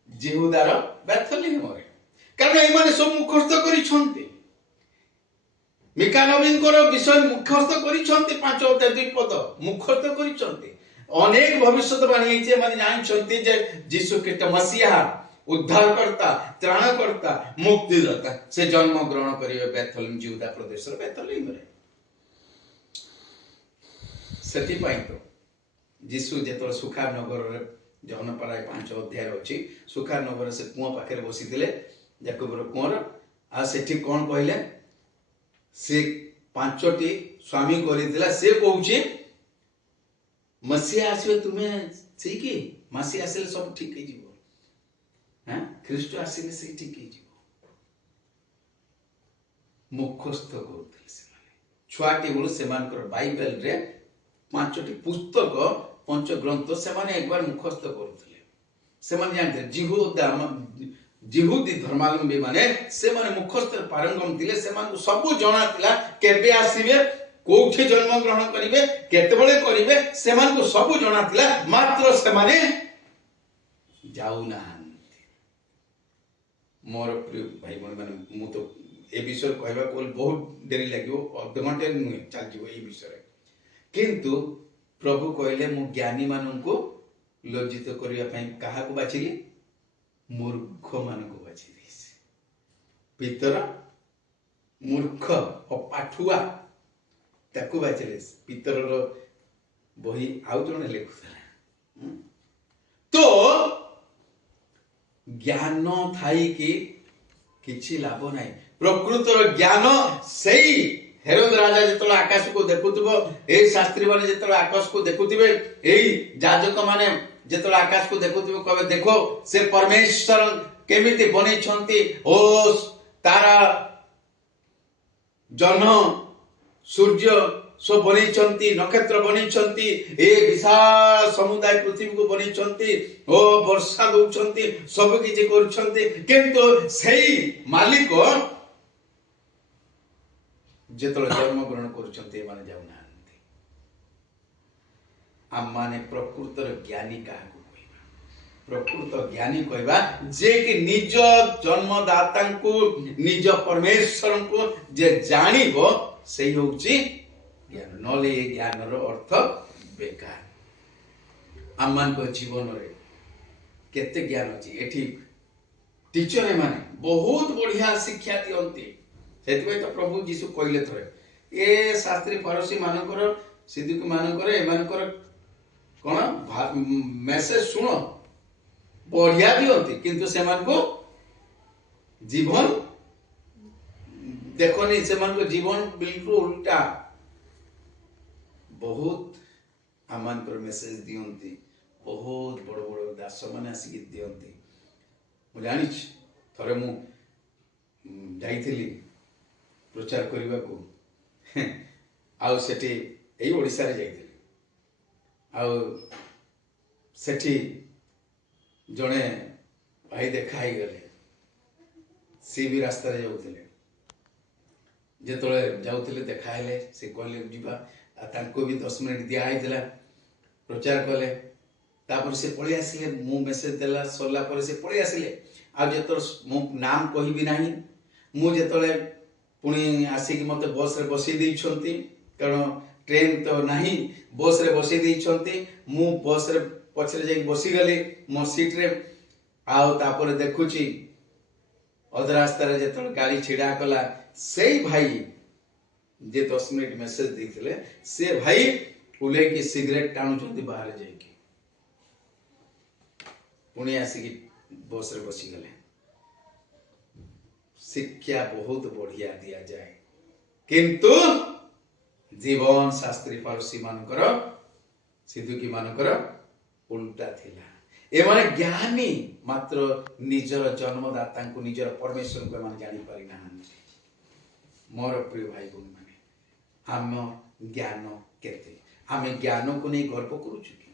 जिहुदार बेथलेहेम रे कारण एमाने सब मुखस्थ करिछंती मिका नवीन को विषय मुखस्थ करिछंती 5 अध्याय 2 पद मुखस्थ करिछंती अनेक भविष्यवाणी माने जानछंती जे यीशु ख्रीष्ट मसीहा उद्धारकर्ता त्राणकर्ता मुक्तिदाता से जन्म ग्रहण करिवे बेथलेम जिहुदा प्रदेश बेथलेम रे सेति पाई तो जीशु जेतल सुखार नगर रे जौन पराय 5 अध्याय अछि सुखार नगर से कुआं पाखे बसी थिले याकूबर कुआंर आ सेठी कोन कहले से 5टी स्वामी करिथिला से कहूची मसीहा आसीबे तुमे ठीक कि मसीहा आसीले सब ठीक हे जीवो हां ख्रीष्ट आसीले से ठीक हे जीवो मुखस्थ करथिले से माने छुआटी बोल से मानकर बाइबल रे 5टी पुस्तक पंच ग्रंथ से माने एक बार मुखस्थ करथिले से माने जानते जिहुदी धर्मावलंबी माने से माने मुखस्थ पारंगम थिले से मान सब जणा थिला केबे आसीबे कोठी जन्म ग्रहण करिवे केतेबेले करिवे से मान को सब जणा थिला मात्र से माने जाऊ ना मोर प्रिय भाई बहन माने मु तो ए विषय कहबा को बहुत देरी लागियो अधघंटे नुहे चल जीवो ए विषय किंतु प्रभु कहले मु ज्ञानी माननको लज्जित करिया पई काहा को बाचिली मूर्ख मानको बाछि दिस पितर मूर्ख अपाठुआ ताकू बाचिले पितर रो बही आउ जने लेखुथला तो ज्ञान थाई कि किछि लाभ नाही प्रकृतर ज्ञान सेई हेरोद राजा जेतल आकाश को देखुतबो ए शास्त्री माने जेतल आकाश को देखुतिबे एई याजक माने जेतल आकाश को देखुतिबे कबे देखो से परमेश्वर केमिति बनै छंती ओ तारा जन सूर्य सो बनै छंती नक्षत्र बनै छंती ए विशाल समुदाय पृथ्वी को बनै छंती ओ वर्षा दउ छंती सब किछि कर छंती किंतु सेई मालिक जेतल जन्म ग्रहण करुछंती माने जाउ नांती आम माने प्रकृतर ज्ञानी काहाकू कहबा प्रकृत ज्ञानी कहबा जे कि निज जन्मदाता को निज परमेश्वर को जे जानिबो सेही होउची ज्ञान नले ज्ञान रो अर्थ बेकार आम मान को जीवन रे केते ज्ञान अछि एठी टीचर माने बहुत बढ़िया शिक्षा दियंती सेति तो प्रभु जीशु कहले थरे ए शास्त्री फरीसी मानकर सिद्धिक मानकर ए मानकर कोन मेसेज सुनो बढ़िया दियंती किंतु से मान को जीवन देखोनी से मान को जीवन बिल्कुल उल्टा बहुत आमान पर मेसेज दियंती बहुत बड़ बड़ दास माने आसी दियंती मु जानि थरे मु जाईथिली प्रचार करने को आउ सेठी एई ओडिसा रे जाईथिले आउ सेठी जणे भाई देखा ही गले सी भी रास्ता रे जाउथिले जेतले जाउथिले देखा हेले से कहले जीवा तांको भी 10 मिनिट दिया आइथिला प्रचार कले तापर से पळी आसिले मु मेसेज देला सरला पर से पळी आसिले आ जेतर मु नाम कहि भी नाही मु जेतले पुणी आसिक मते बस रे बसी दै छंती कारण ट्रेन तो नहीं बस रे बसी दै छंती मु बस रे पछरे जाई बसी गली मो सीट रे आउ तापर देखुची अध रास्ता रे जेतल गाड़ी छिड़ा कला सेई भाई जे 10 मिनिट मेसेज दिथिले से भाई उले की सिगरेट टाणु छंती बाहर जाई की पुणी आसिक बस रे बसी गले शिक्षा बहुत बढ़िया दिया जाए किंतु जीवन शास्त्री फरीसी मानकर सिद्धुकी मानकर उल्टा थिला ए माने ज्ञानी मात्र निजर जन्मदाता को निजर परमेश्वर को माने जानि पारि ना मोर प्रिय भाई बहन माने हम ज्ञान केते हमें ज्ञान को नहीं गर्व करूछु कि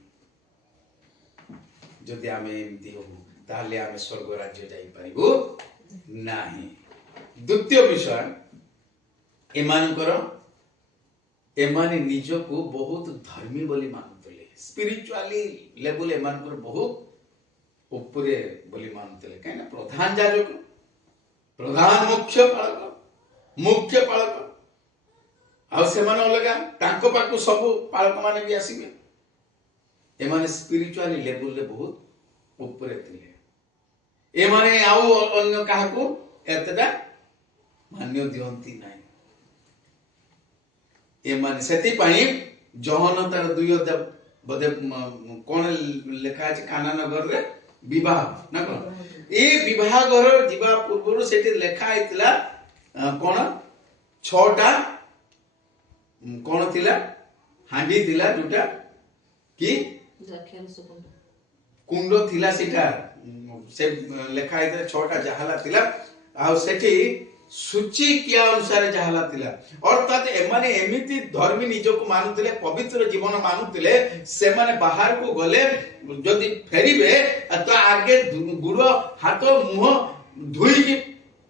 जदि हमें एमती हो ताले हमें स्वर्ग राज्य जाई पारिबो नाही द्वितीय विषय एमाने निज को बहुत धर्मी बोली मानुतले स्पिरिचुअली लेवल एमानकर बहुत ऊपरे बोली मानुतले कहना प्रधान याजक प्रधान मुख्य पालक आ से माने अलगा तांको पाकु सब पालक माने भी आसीबे एमाने स्पिरिचुअली लेवल ले बहुत ऊपरे थिले एमाने आउ अन्य काहाकू एतटा मान्य दियंती नाही एमाने सेति पाई जहन तार दुई बोधे कौन लेखा अछि काना नगर रे विवाह ना कोन ए विवाह घर जीवा पूर्व से लेखा आइतला कौन छटा कौन थिला हांडी थिला जोटा कि कुंड थिला सेटा से लेखा आइतला छटा जहाला थिला आ सेठी सूची किया अनुसार जहाला थिला अर्थात एमाने एमिति धर्मी निजको मानुतिले पवित्र जीवन मानुतिले से माने बाहर को गले जदि फेरिबे तो आगे गुड़ हाथ मुह धुई की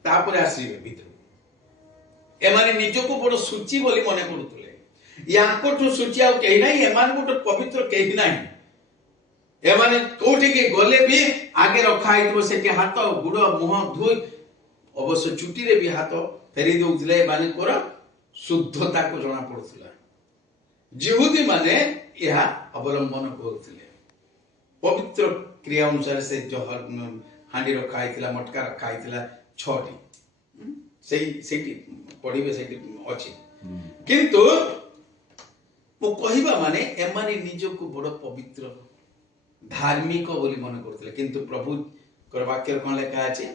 तापर आसीबे भीतर एमाने निजको बड़ सूची बोली मने करूतले याकोठु सूची आ केही नाही एमान गोटे पवित्र केही नाही एमाने कोठी के गले भी आगे रखा आइतो सेके हाथ गुड़ मुह धुई अवश्य चुटी रे भी हाथ फेरी दउथिले माने कोर शुद्धता को जणा पडुथिला जिहुदी माने यह अवलंबन करथिले पवित्र क्रिया अनुसार से जो हांडी रखा आइथिला मटका रखा आइथिला छटी सेठी पढिबे सेठी अछि किंतु मो कहिबा माने एमाने निजको बड़ पवित्र धार्मिक बोली मन करथिले किंतु प्रभु कर वाक्य कोन लेखा अछि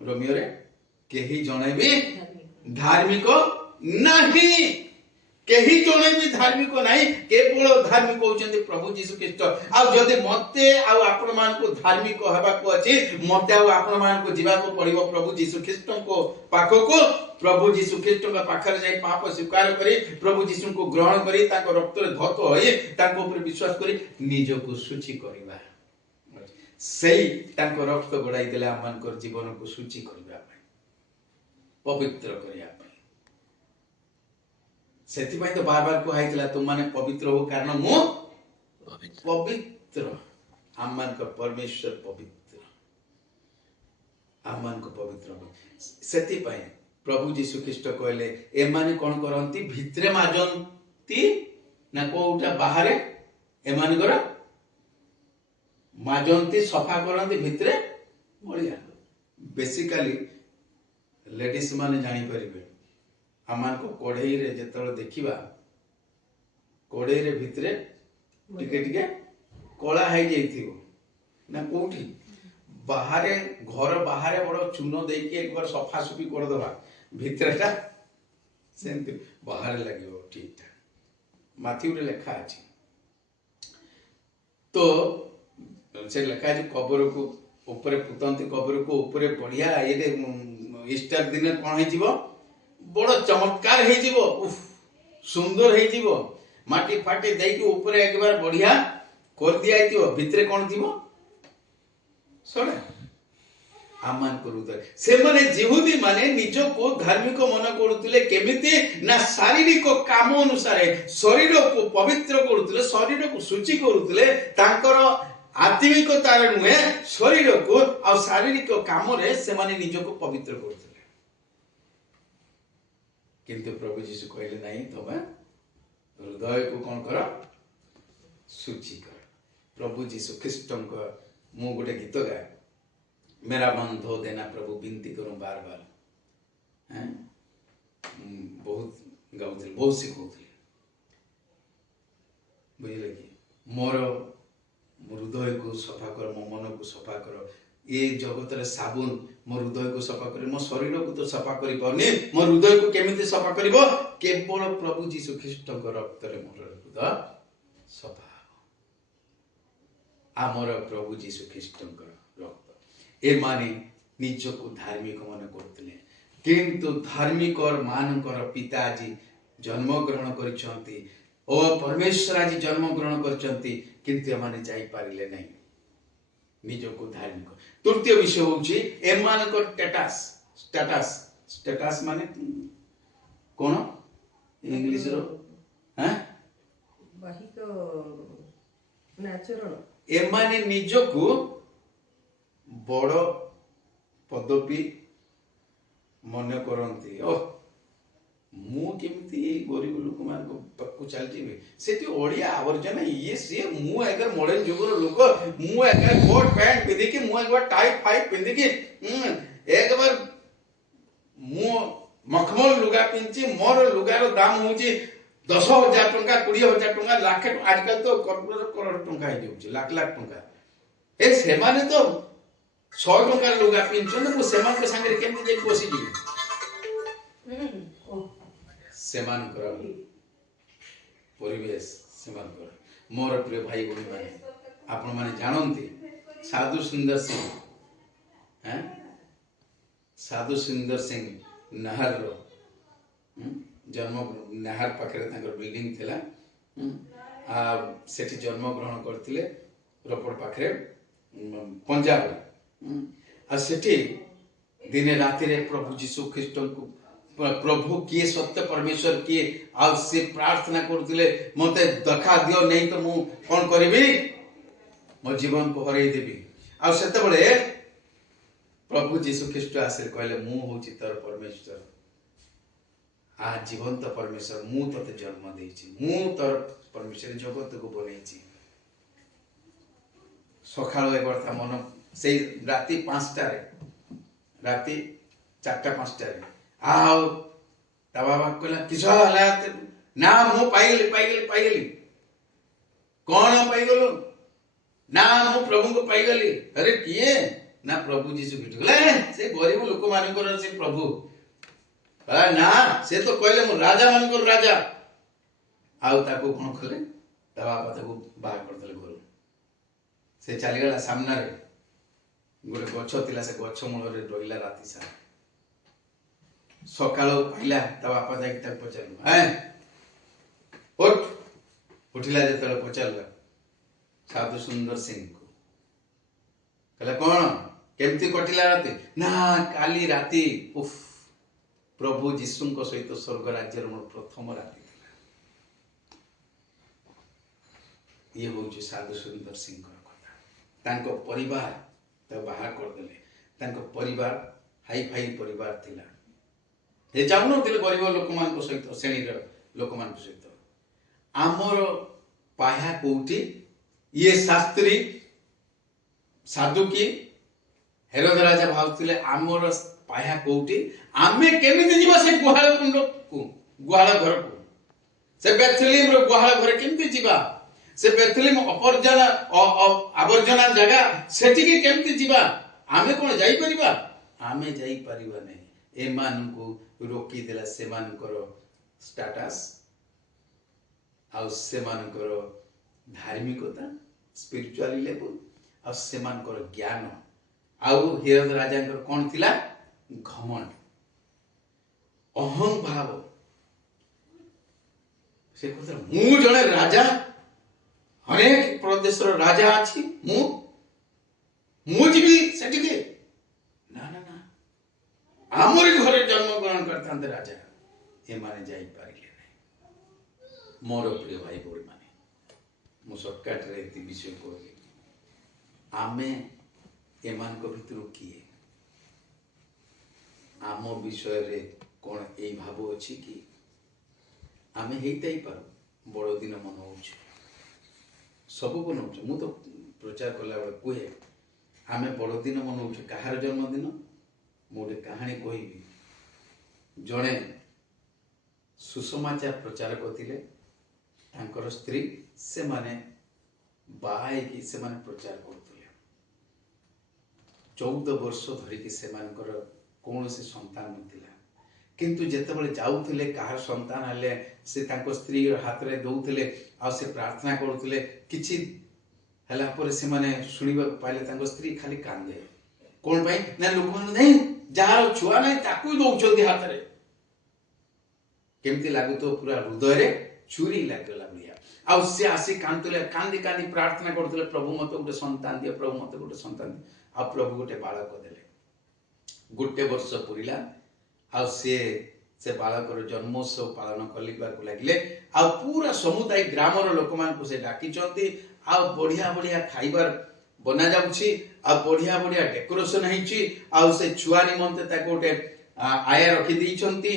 रोमियो रे केही जणे भी धार्मिक नाही केही जणे भी धार्मिक नाही केवल धार्मिक होचंती प्रभु यीशु ख्रीष्ट आ जदि मते आ आपण मान को धार्मिक हेबा को अछि मते आ आपण मान को जीवा को पड़िबो प्रभु यीशु ख्रीष्ट को पाखो को प्रभु यीशु ख्रीष्ट का पाखर जाई पाप स्वीकार करी प्रभु यीशु को ग्रहण करी ताको रक्त रे धत होई ताको ऊपर विश्वास करी निज को सूची करबा सेई ताको रक्त गडाई देला मान को जीवन को सूची करबा पवित्र करिया सेति तो बार बार को आइतला तुम माने पवित्र हो कारण मो पवित्र आमान को परमेश्वर पवित्र आमान को पवित्र सेति प्रभु यीशु ख्रीष्ट कहले ए माने कोन करंती भितरे माजंती ना कोउटा बाहरे ए माने कर माजंती सफा करंती भितरे बढिया बेसिकली लेडीज माने जानी परिबे आमान को कोढ़ई रे जेतल देखिबा कोढ़ई रे भितरे टिके टिके कोला है जाइथिबो ना कोठी बाहरे घर बाहरे बड़ चूनो देकी एक बार सफा सुफी कर दबा भितरटा सेंति बाहर लागियो ठीक ठाक माथि रे लेखा अछि तो से लेखा अछि कबर को ऊपर पुतंती कबर को ऊपर बढ़िया ये ईस्टर दिन कौन है बड़ चमत्कार है सुंदर है माटी फाटी देकी ऊपर एक बार बढ़िया कर दिया भितरे कौन थी सड़ा आमान करूते से माने जिहुदी माने निज को धार्मिक मन करूतले केमिति ना शारीरिक काम अनुसार शरीर को पवित्र करूतले शरीर को शुचि करूतले तांकर आत्मिकतार नुहे शरीर को आ शारीरिक काम रे से माने निज को पवित्र करूतले किंतु प्रभु यीशु कहले नहीं तबे हृदय को कौन कर शुचि कर प्रभु यीशु ख्रीष्ट मु गोटे गीत गाए मेरा मन धो देना प्रभु विनती करूं बार बार हैं बहुत गाउथले बहुत सिखौथले बुझले कि मोर हृदय को सफा कर मो मन को सफा कर ये जगत रे साबुन मो हृदय को सफा कर मो शरीर को तो सफा करि पाउनी मो हृदय को केमिति सफा करिवो केवल प्रभु यीशु ख्रीष्ट को रक्त रे मोर हृदय सफा आमर प्रभु यीशु ख्रीष्ट को रक्त ए माने निज को धार्मिक मन करतले किंतु धार्मिक और मानकर पिताजी जन्म ग्रहण करिसंती ओ परमेश्वर आज जन्म ग्रहण करचंती किंतु एमाने जाई पारिले नहीं निज को धार्मिक तृतीय विषय होची एमानकर स्टेटस स्टेटस माने कोन इंग्लिश रो हैं बाहिक आचरण एमाने निज को बड़ पदवी मन करती ओ मु केमती गरीब लोक मान पाखु चल जीवे सेठी ओडिया आवर्जना ये से मु एकर मॉडर्न जुगर लोक मु एकर कोट पैंट पिंधि कि मु एक बार टाई फाई पिंधि कि एक बार मु मखमल लुगा पिंची मोर लुगार दाम होची 10,000 टंका 20,000 टंका लाख आजकल तो करोड़ टंका हो जाउची लाख लाख टंका ए से माने तो 100 टंका लुगा पिंचन मु सेमान के संगे केमती जे बसी जीवे सेमानकर परिवेश सेमानकर मोर प्रिय भाई भौणी माने आपण माने जानंती साधु सुंदर सिंह हैं साधु सुंदर सिंह नहर रो जन्म नहर पाखरे तांकर बिल्डिंग थिला आ सेठी जन्म ग्रहण करथिले रोपड़ पाखरे पंजाब आ सेठी दिने राति रे प्रभु यीशु ख्रीस्ट को प्रभु किए सत्य परमेश्वर किए आ से प्रार्थना करथिले मते देखा दियो नहीं तो मु कोन करबी मो जीवन को हरई देबी आ सेते बळे प्रभु यीशु ख्रीस्ट आसे कहले मु होची तोर परमेश्वर आ जीवंत परमेश्वर मु तते जन्म देइछि मु तोर परमेश्वर जगत को बनेछि सखाळ एक वर्ष मन से राति 5टा रे राति 4टा 5टा रे आओ ता बाबा कहला किछो हला ना मु पाइगली कोन पाइगलो ना मु प्रभु को पाइगली अरे किए ना प्रभु यीशु भेटगले से गरीब लोक मानकर से प्रभु ना से तो कहले मु राजा मानकर राजा आउ ताको कोन खले ता बाबा ताको बाह कर देले घर से चली गला सामना रे गोटे गछ थिला से गछ मूल रे रहिला राति सारा सकाळ पाइला ता बापा जाई तक पचारलो हैं उठिला जेतले पचारला साधु सुंदर सिंह को कहला कोन केमती कटिला राति ना काली राति उफ प्रभु यीशु को सहित स्वर्ग राज्य रो प्रथम राति थिला ये होची साधु सुंदर सिंह को कथा तांको परिवार तो बाहर कर देले तांको परिवार हाई फाई परिवार थिला ये जाउनो तिले गरीब लोक मान को सहित श्रेणी रो लोक मान को सहित आमर पाया कोठी ये शास्त्री साधु की हेरोद राजा भावथिले आमर पाया कोठी आमे केमिति जीवा से गुहाल कुंड को गुहाल घर को से बेथलीम रो गुहाल घर केमिति जीवा से बेथलीम अपर्जना आवर्जना जगह सेठी के केमिति जीवा आमे कोन जाई परिबा आमे जाई परिबा नहीं एमान को रोकी देला सेमानकर स्टेटस आ सेमानकर धार्मिकता स्पिरिचुअल लेवल आ सेमानकर ज्ञान आउ हेरोद राजांकर कोन थिला घमंड अहम भाव से कहता मु जणे राजा अनेक प्रदेश रो राजा अछि मु जीवी सेठी के ना ना ना आमरी घरे जन्म ग्रहण करतांते राजा ए माने जाई पारिले नै मोर प्रिय भाई बोल माने मु शॉर्टकट रे एति विषय कहली आमे एमान को भितरु किए आम विषय रे कोन एई भाव अछि कि आमे हेइतै पर बड़ दिन मनौछ सब मनौछ मु तो प्रचार करला बेले कहे आमे बड़ दिन मनौछ कहार जन्मदिन मोटे कहानी कहबी जड़े सुसमाचार प्रचारक थिले तांकर स्त्री से माने बाई की से माने प्रचार करथुले 14 वर्ष धरि कि से मानकर कौन से संतान नथिला किंतु जेतेबेले जाउथिले कहार संतान हले से तांको स्त्री हाथ रे दउथिले आ से प्रार्थना करथुले किछि हला पर से माने सुनिबा पाइले तांको स्त्री खाली कांदे कोन भाई ना लोक मन नहीं जार छुआ नहीं ताकू दउछंती हाथ रे केमती लागु तो पूरा हृदय रे छुरी लागला बुलिया आ से आसी कांतले कांदी कांदी प्रार्थना करथुले प्रभु मते गोटे संतान दियो प्रभु मते गोटे संतान आ प्रभु गोटे बालक देले गोटे वर्ष पुरिला आ से बालक जन्मोत्सव पालन कलिबा को लागिले आ पूरा समुदाय ग्राम रो लोक मान को से डाकी चंती आ बढ़िया बढ़िया खाइबार बना जाउछि आ बढ़िया बढ़िया डेकोरेशन हेछि आ से छुआ निमंते ता गोटे आया रखी दै छंती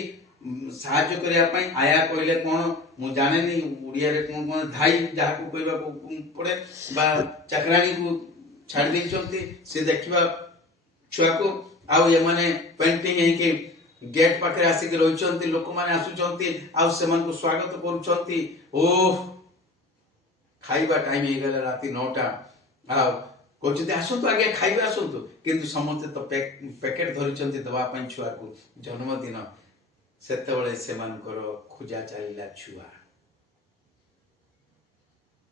ସାହାଯ୍ୟ କରିବା ପାଇଁ ଆୟା କହିଲେ କ'ଣ ମୁଁ ଜାଣେନି ଓଡ଼ିଆରେ କ'ଣ କ'ଣ ଧାଇ ଯାହାକୁ କହିବାକୁ ପଡ଼େ ବା ଚାକରାଣୀକୁ ଛାଡ଼ି ଦେଇଛନ୍ତି ସେ ଦେଖିବା ଛୁଆକୁ ଆଉ ଏମାନେ ପେଣ୍ଟିଂ ହେଇକି ଗେଟ୍ ପାଖରେ ଆସିକି ରହିଛନ୍ତି ଲୋକମାନେ ଆସୁଛନ୍ତି ଆଉ ସେମାନଙ୍କୁ ସ୍ୱାଗତ କରୁଛନ୍ତି ଓଃ ଖାଇବା ଟାଇମ୍ ହେଇଗଲା ରାତି 9ଟା ଆଉ କହୁଛନ୍ତି ଆସନ୍ତୁ ଆଜ୍ଞା ଖାଇବେ ଆସନ୍ତୁ କିନ୍ତୁ ସମସ୍ତେ ତ ପ୍ୟାକେଟ ଧରିଛନ୍ତି ଦେବା ପାଇଁ ଛୁଆକୁ ଜନ୍ମଦିନ ସେତେବେଳେ ସେମାନଙ୍କର ଖୋଜା ଚାଲିଲା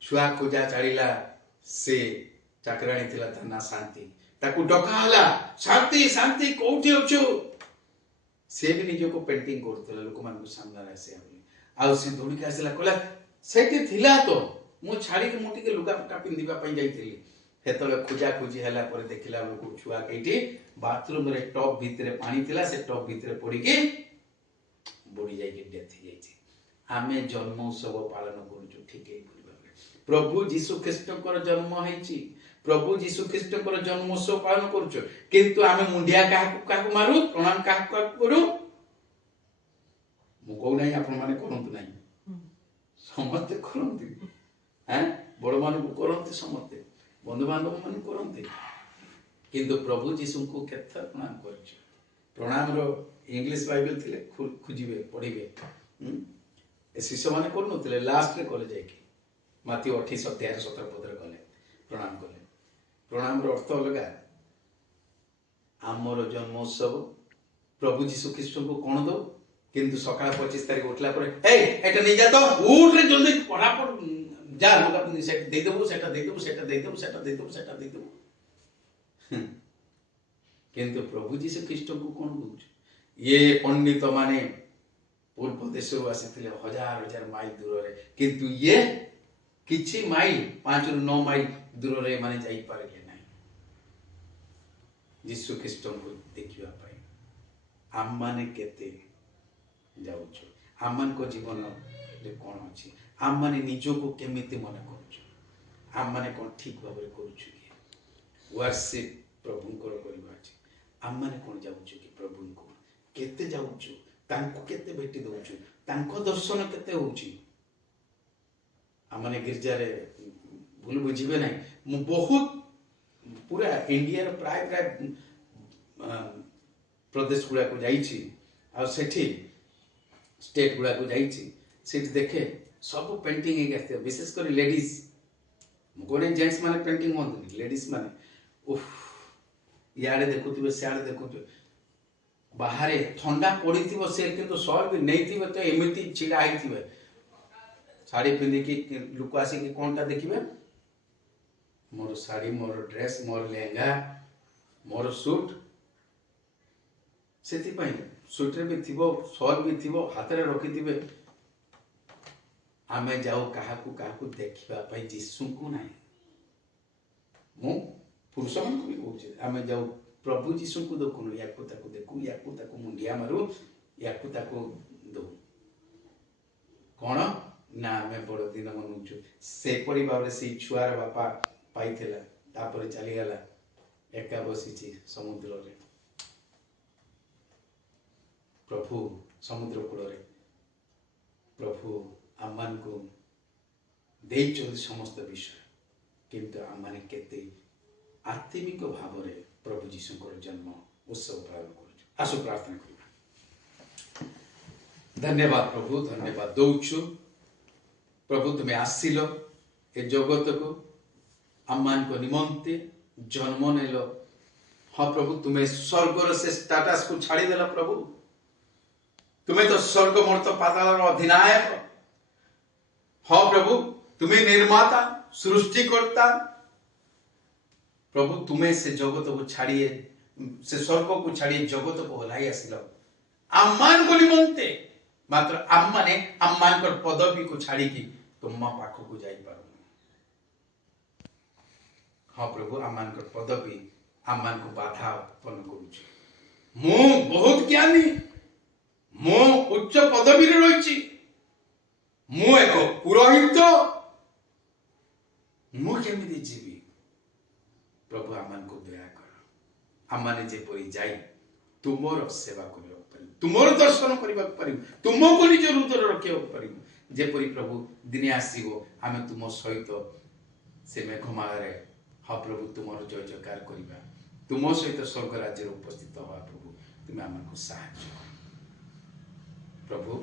ଛୁଆ ଖୋଜା ଚାଲିଲା ସେ ଚାକରାଣୀ ଥିଲା ତା ନା ଶାନ୍ତି ତାକୁ ଡକା ହେଲା ଶାନ୍ତି ଶାନ୍ତି କୋଉଠି ଅଛୁ ସେ ବି ନିଜକୁ ପେଣ୍ଟିଂ କରୁଥିଲା ଲୋକମାନଙ୍କ ସାମ୍ନାରେ ଆସିବା ବୋଲି ଆଉ ସେ ଦୌଡ଼ିକି ଆସିଲା କହିଲା ସେଠି ଥିଲା ତ ମୁଁ ଛାଡ଼ିକି ମୁଁ ଟିକେ ଲୁଗାପଟା ପିନ୍ଧିବା ପାଇଁ ଯାଇଥିଲି ସେତେବେଳେ ଖୋଜାଖୋଜି ହେଲା ପରେ ଦେଖିଲା ବେଳକୁ ଛୁଆ କେଇଠି ବାଥରୁମରେ ଟପ୍ ଭିତରେ ପାଣି ଥିଲା ସେ ଟପ୍ ଭିତରେ ପଡ଼ିକି ବୁଡ଼ି ଯାଇକି ଡେଥ୍ ହେଇଯାଇଛି ଆମେ ଜନ୍ମ ଉତ୍ସବ ପାଳନ କରୁଛୁ ଠିକ ଏଇଭଳି ଭାବରେ ପ୍ରଭୁ ଯୀଶୁ ଖ୍ରୀଷ୍ଟଙ୍କର ଜନ୍ମ ହେଇଛି ପ୍ରଭୁ ଯୀଶୁ ଖ୍ରୀଷ୍ଟଙ୍କର ଜନ୍ମ ଉତ୍ସବ ପାଳନ କରୁଛୁ କିନ୍ତୁ ଆମେ ମୁଣ୍ଡିଆ କାହାକୁ ମାରୁ ପ୍ରଣାମ କାହାକୁ କରୁ ମୁଁ କହୁନାହିଁ ଆପଣମାନେ କରନ୍ତୁ ନାହିଁ ସମସ୍ତେ କରନ୍ତି ବଡ଼ମାନଙ୍କୁ କରନ୍ତି ସମସ୍ତେ ବନ୍ଧୁବାନ୍ଧବ ମାନେ କରନ୍ତି କିନ୍ତୁ ପ୍ରଭୁ ଯୀଶୁଙ୍କୁ କେତେ ପ୍ରଣାମ କରିଛୁ ପ୍ରଣାମର ଇଂଲିଶ ବାଇବେଲ ଥିଲେ ଖୋଜିବେ ପଢ଼ିବେ ଏ ଶିଷ୍ୟମାନେ କରୁନଥିଲେ ଲାଷ୍ଟରେ କଲେ ଯାଇକି ମାଥିବ 28:17 କଲେ ପ୍ରଣାମ କଲେ ପ୍ରଣାମର ଅର୍ଥ ଅଲଗା ଆମର ଜନ୍ମ ଉତ୍ସବ ପ୍ରଭୁ ଯୀଶୁ ଖ୍ରୀଷ୍ଟଙ୍କୁ କ'ଣ ଦଉ କିନ୍ତୁ ସକାଳ 25 ତାରିଖ ଉଠିଲା ପରେ ଏଇଟା ନେଇଯା ତ ଉଠରେ ଜଲ୍ଦି ପଢ଼ାପଢ଼ ଯା ଲୁଗା ପିନ୍ଧି ସେଟା ଦେଇଦେବୁ ସେଟା ଦେଇଦେବୁ ସେଟା ଦେଇଦେବୁ ସେଟା ଦେଇଦେବୁ ସେଟା ଦେଇଦେବୁ କିନ୍ତୁ ପ୍ରଭୁ ଯୀଶୁ ଖ୍ରୀଷ୍ଟଙ୍କୁ କ'ଣ ଦଉଛୁ ଇଏ ପଣ୍ଡିତ ମାନେ ପୂର୍ବ ଦେଶରୁ ଆସିଥିଲେ ହଜାର ମାଇଲ ଦୂରରେ କିନ୍ତୁ ଇଏ କିଛି ମାଇଲ 5 ରୁ 9 ମାଇଲ ଦୂରରେ ଏମାନେ ଯାଇପାରିଲେ ନାହିଁ ଯୀଶୁ ଖ୍ରୀଷ୍ଟଙ୍କୁ ଦେଖିବା ପାଇଁ ଆମମାନେ କେତେ ଯାଉଛୁ ଆମମାନଙ୍କ ଜୀବନରେ କ'ଣ ଅଛି ଆମମାନେ ନିଜକୁ କେମିତି ମନେ କରୁଛୁ ଆମମାନେ କ'ଣ ଠିକ ଭାବରେ କରୁଛୁ କି ୱାର୍ସିପ୍ ପ୍ରଭୁଙ୍କର କରିବା ଅଛି ଆମମାନେ କ'ଣ ଯାଉଛୁ କି ପ୍ରଭୁଙ୍କୁ କେତେ ଯାଉଛୁ ତାଙ୍କୁ କେତେ ଭେଟି ଦଉଛୁ ତାଙ୍କ ଦର୍ଶନ କେତେ ହଉଛି ଆମମାନେ ଗିର୍ଜାରେ ଭୁଲ ବୁଝିବେ ନାହିଁ ମୁଁ ବହୁତ ପୁରା ଇଣ୍ଡିଆର ପ୍ରାୟ ପ୍ରଦେଶ ଗୁଡ଼ାକୁ ଯାଇଛି ଆଉ ସେଠି ଷ୍ଟେଟ୍ ଗୁଡ଼ାକୁ ଯାଇଛି ସେଠି ଦେଖେ ସବୁ ପେଣ୍ଟିଂ ହେଇକି ଆସିଥିବ ବିଶେଷ କରି ଲେଡିଜ୍ ମୁଁ କହୁନି ଜେଣ୍ଟସ୍ ମାନେ ପେଣ୍ଟିଂ ହୁଅନ୍ତିନି ଲେଡିଜ୍ ମାନେ ଇଆଡ଼େ ଦେଖୁଥିବେ ସିଆଡ଼େ ଦେଖୁଥିବେ ବାହାରେ ଥଣ୍ଡା ପଡ଼ିଥିବ ସେ କିନ୍ତୁ ସଲ୍ ବି ନେଇଥିବେ ତ ଏମିତି ଛିଡ଼ା ହେଇଥିବେ ଶାଢ଼ୀ ପିନ୍ଧିକି ଲୋକ ଆସିକି କ'ଣଟା ଦେଖିବେ ମୋର ଶାଢ଼ୀ ମୋର ଡ୍ରେସ୍ ମୋର ଲେହେଙ୍ଗା ମୋର ସୁଟ୍ ସେଥିପାଇଁ ସୁଟ୍ରେ ବି ଥିବ ସଲ୍ ବି ଥିବ ହାତରେ ରଖିଥିବେ ଆମେ ଯାଉ କାହାକୁ ଦେଖିବା ପାଇଁ ଯୀଶୁଙ୍କୁ ନାହିଁ ମୁଁ ପୁରୁଷମାନଙ୍କୁ ବି କହୁଛି ଆମେ ଯାଉ ପ୍ରଭୁ ଯୀଶୁଙ୍କୁ ଦେଖୁନୁ ୟାକୁ ତାକୁ ଦେଖୁ ୟାକୁ ତାକୁ ମୁଣ୍ଡିଆ ମାରୁ ୟାକୁ ତାକୁ ଦଉ କ'ଣ ନା ଆମେ ବଡ଼ଦିନ ମନଉଛୁ ସେପରି ଭାବରେ ସେଇ ଛୁଆର ବାପା ପାଇଥିଲା ତାପରେ ଚାଲିଗଲା ଏକା ବସିଛି ସମୁଦ୍ରରେ ପ୍ରଭୁ ସମୁଦ୍ର କୂଳରେ ପ୍ରଭୁ ଆମମାନଙ୍କୁ ଦେଇଛନ୍ତି ସମସ୍ତ ବିଷୟ କିନ୍ତୁ ଆମମାନେ କେତେ ଆତ୍ମିକ ଭାବରେ ପ୍ରଭୁ ଯୀଶୁଙ୍କର ଜନ୍ମ ଉତ୍ସବ ପାଳନ କରୁଛୁ ଆସୁ ପ୍ରାର୍ଥନା କରିବା ଧନ୍ୟବାଦ ପ୍ରଭୁ ଧନ୍ୟବାଦ ଦଉଛୁ ପ୍ରଭୁ ତୁମେ ଆସିଲ ଏ ଜଗତକୁ ଆମମାନଙ୍କ ନିମନ୍ତେ ଜନ୍ମ ନେଲ ହଁ ପ୍ରଭୁ ତୁମେ ସ୍ୱର୍ଗର ସେ ଷ୍ଟାଟସକୁ ଛାଡ଼ିଦେଲ ପ୍ରଭୁ ତୁମେ ତ ସ୍ୱର୍ଗ ମର୍ତ୍ତ ପାତାଳର ଅଧିନାୟକ ହଁ ପ୍ରଭୁ ତୁମେ ନିର୍ମାତା ସୃଷ୍ଟିକର୍ତ୍ତା ପ୍ରଭୁ ତୁମେ ସେ ଜଗତକୁ ଛାଡ଼ି ସେ ସ୍ୱର୍ଗକୁ ଛାଡ଼ି ଜଗତକୁ ଓହ୍ଲାଇ ଆସିଲ ଆମମାନଙ୍କ ନିମନ୍ତେ ମାତ୍ର ଆମମାନେ ଆମମାନଙ୍କର ପଦବୀକୁ ଛାଡ଼ିକି ତୁମ ପାଖକୁ ଯାଇପାରୁନୁ ହଁ ପ୍ରଭୁ ଆମମାନଙ୍କର ପଦବୀ ଆମମାନଙ୍କୁ ବାଧା ଉତ୍ପନ୍ନ କରୁଛି ମୁଁ ବହୁତ ଜ୍ଞାନୀ ମୁଁ ଉଚ୍ଚ ପଦବୀରେ ରହିଛି ମୁଁ ଏକ ପୁରୋହିତ ମୁଁ କେମିତି ଯିବି ପ୍ରଭୁ ଆମମାନଙ୍କୁ ଦୟା କର ଆମମାନେ ଯେପରି ଯାଇ ତୁମର ସେବା କରିବା ପାଇଁ तुमर दर्शन करने पारू तुमको निज हृदय रखा पारू जेपरी प्रभु दिने आसो आम तुम सहित से मेघमाला हाँ प्रभु तुम जय जयकार करवा तुम सहित स्वर्ग राज्य उपस्थित हवा प्रभु तुम्हें आमको साहाय्य प्रभु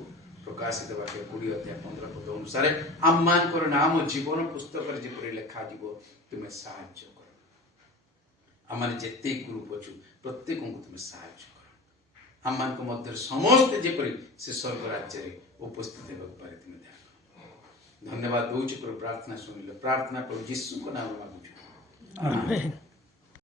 प्रकाशित वाक्य 20 अध्याय 15 पद अनुसार आम मान नाम जीवन पुस्तक जेपरी लेखा जीव तुम्हें साहाय्य कर आम जिते ग्रुप अच्छु प्रत्येक को तुम्हें साहाय्य कर आम मान मध्य समस्त जेपरी से स्वर्ग राज्य उपस्थित होगा तुम्हें ध्यान धन्यवाद दूच प्रार्थना सुनिल प्रार्थना प्रभु यीशु को नाम मांगुछु आमेन।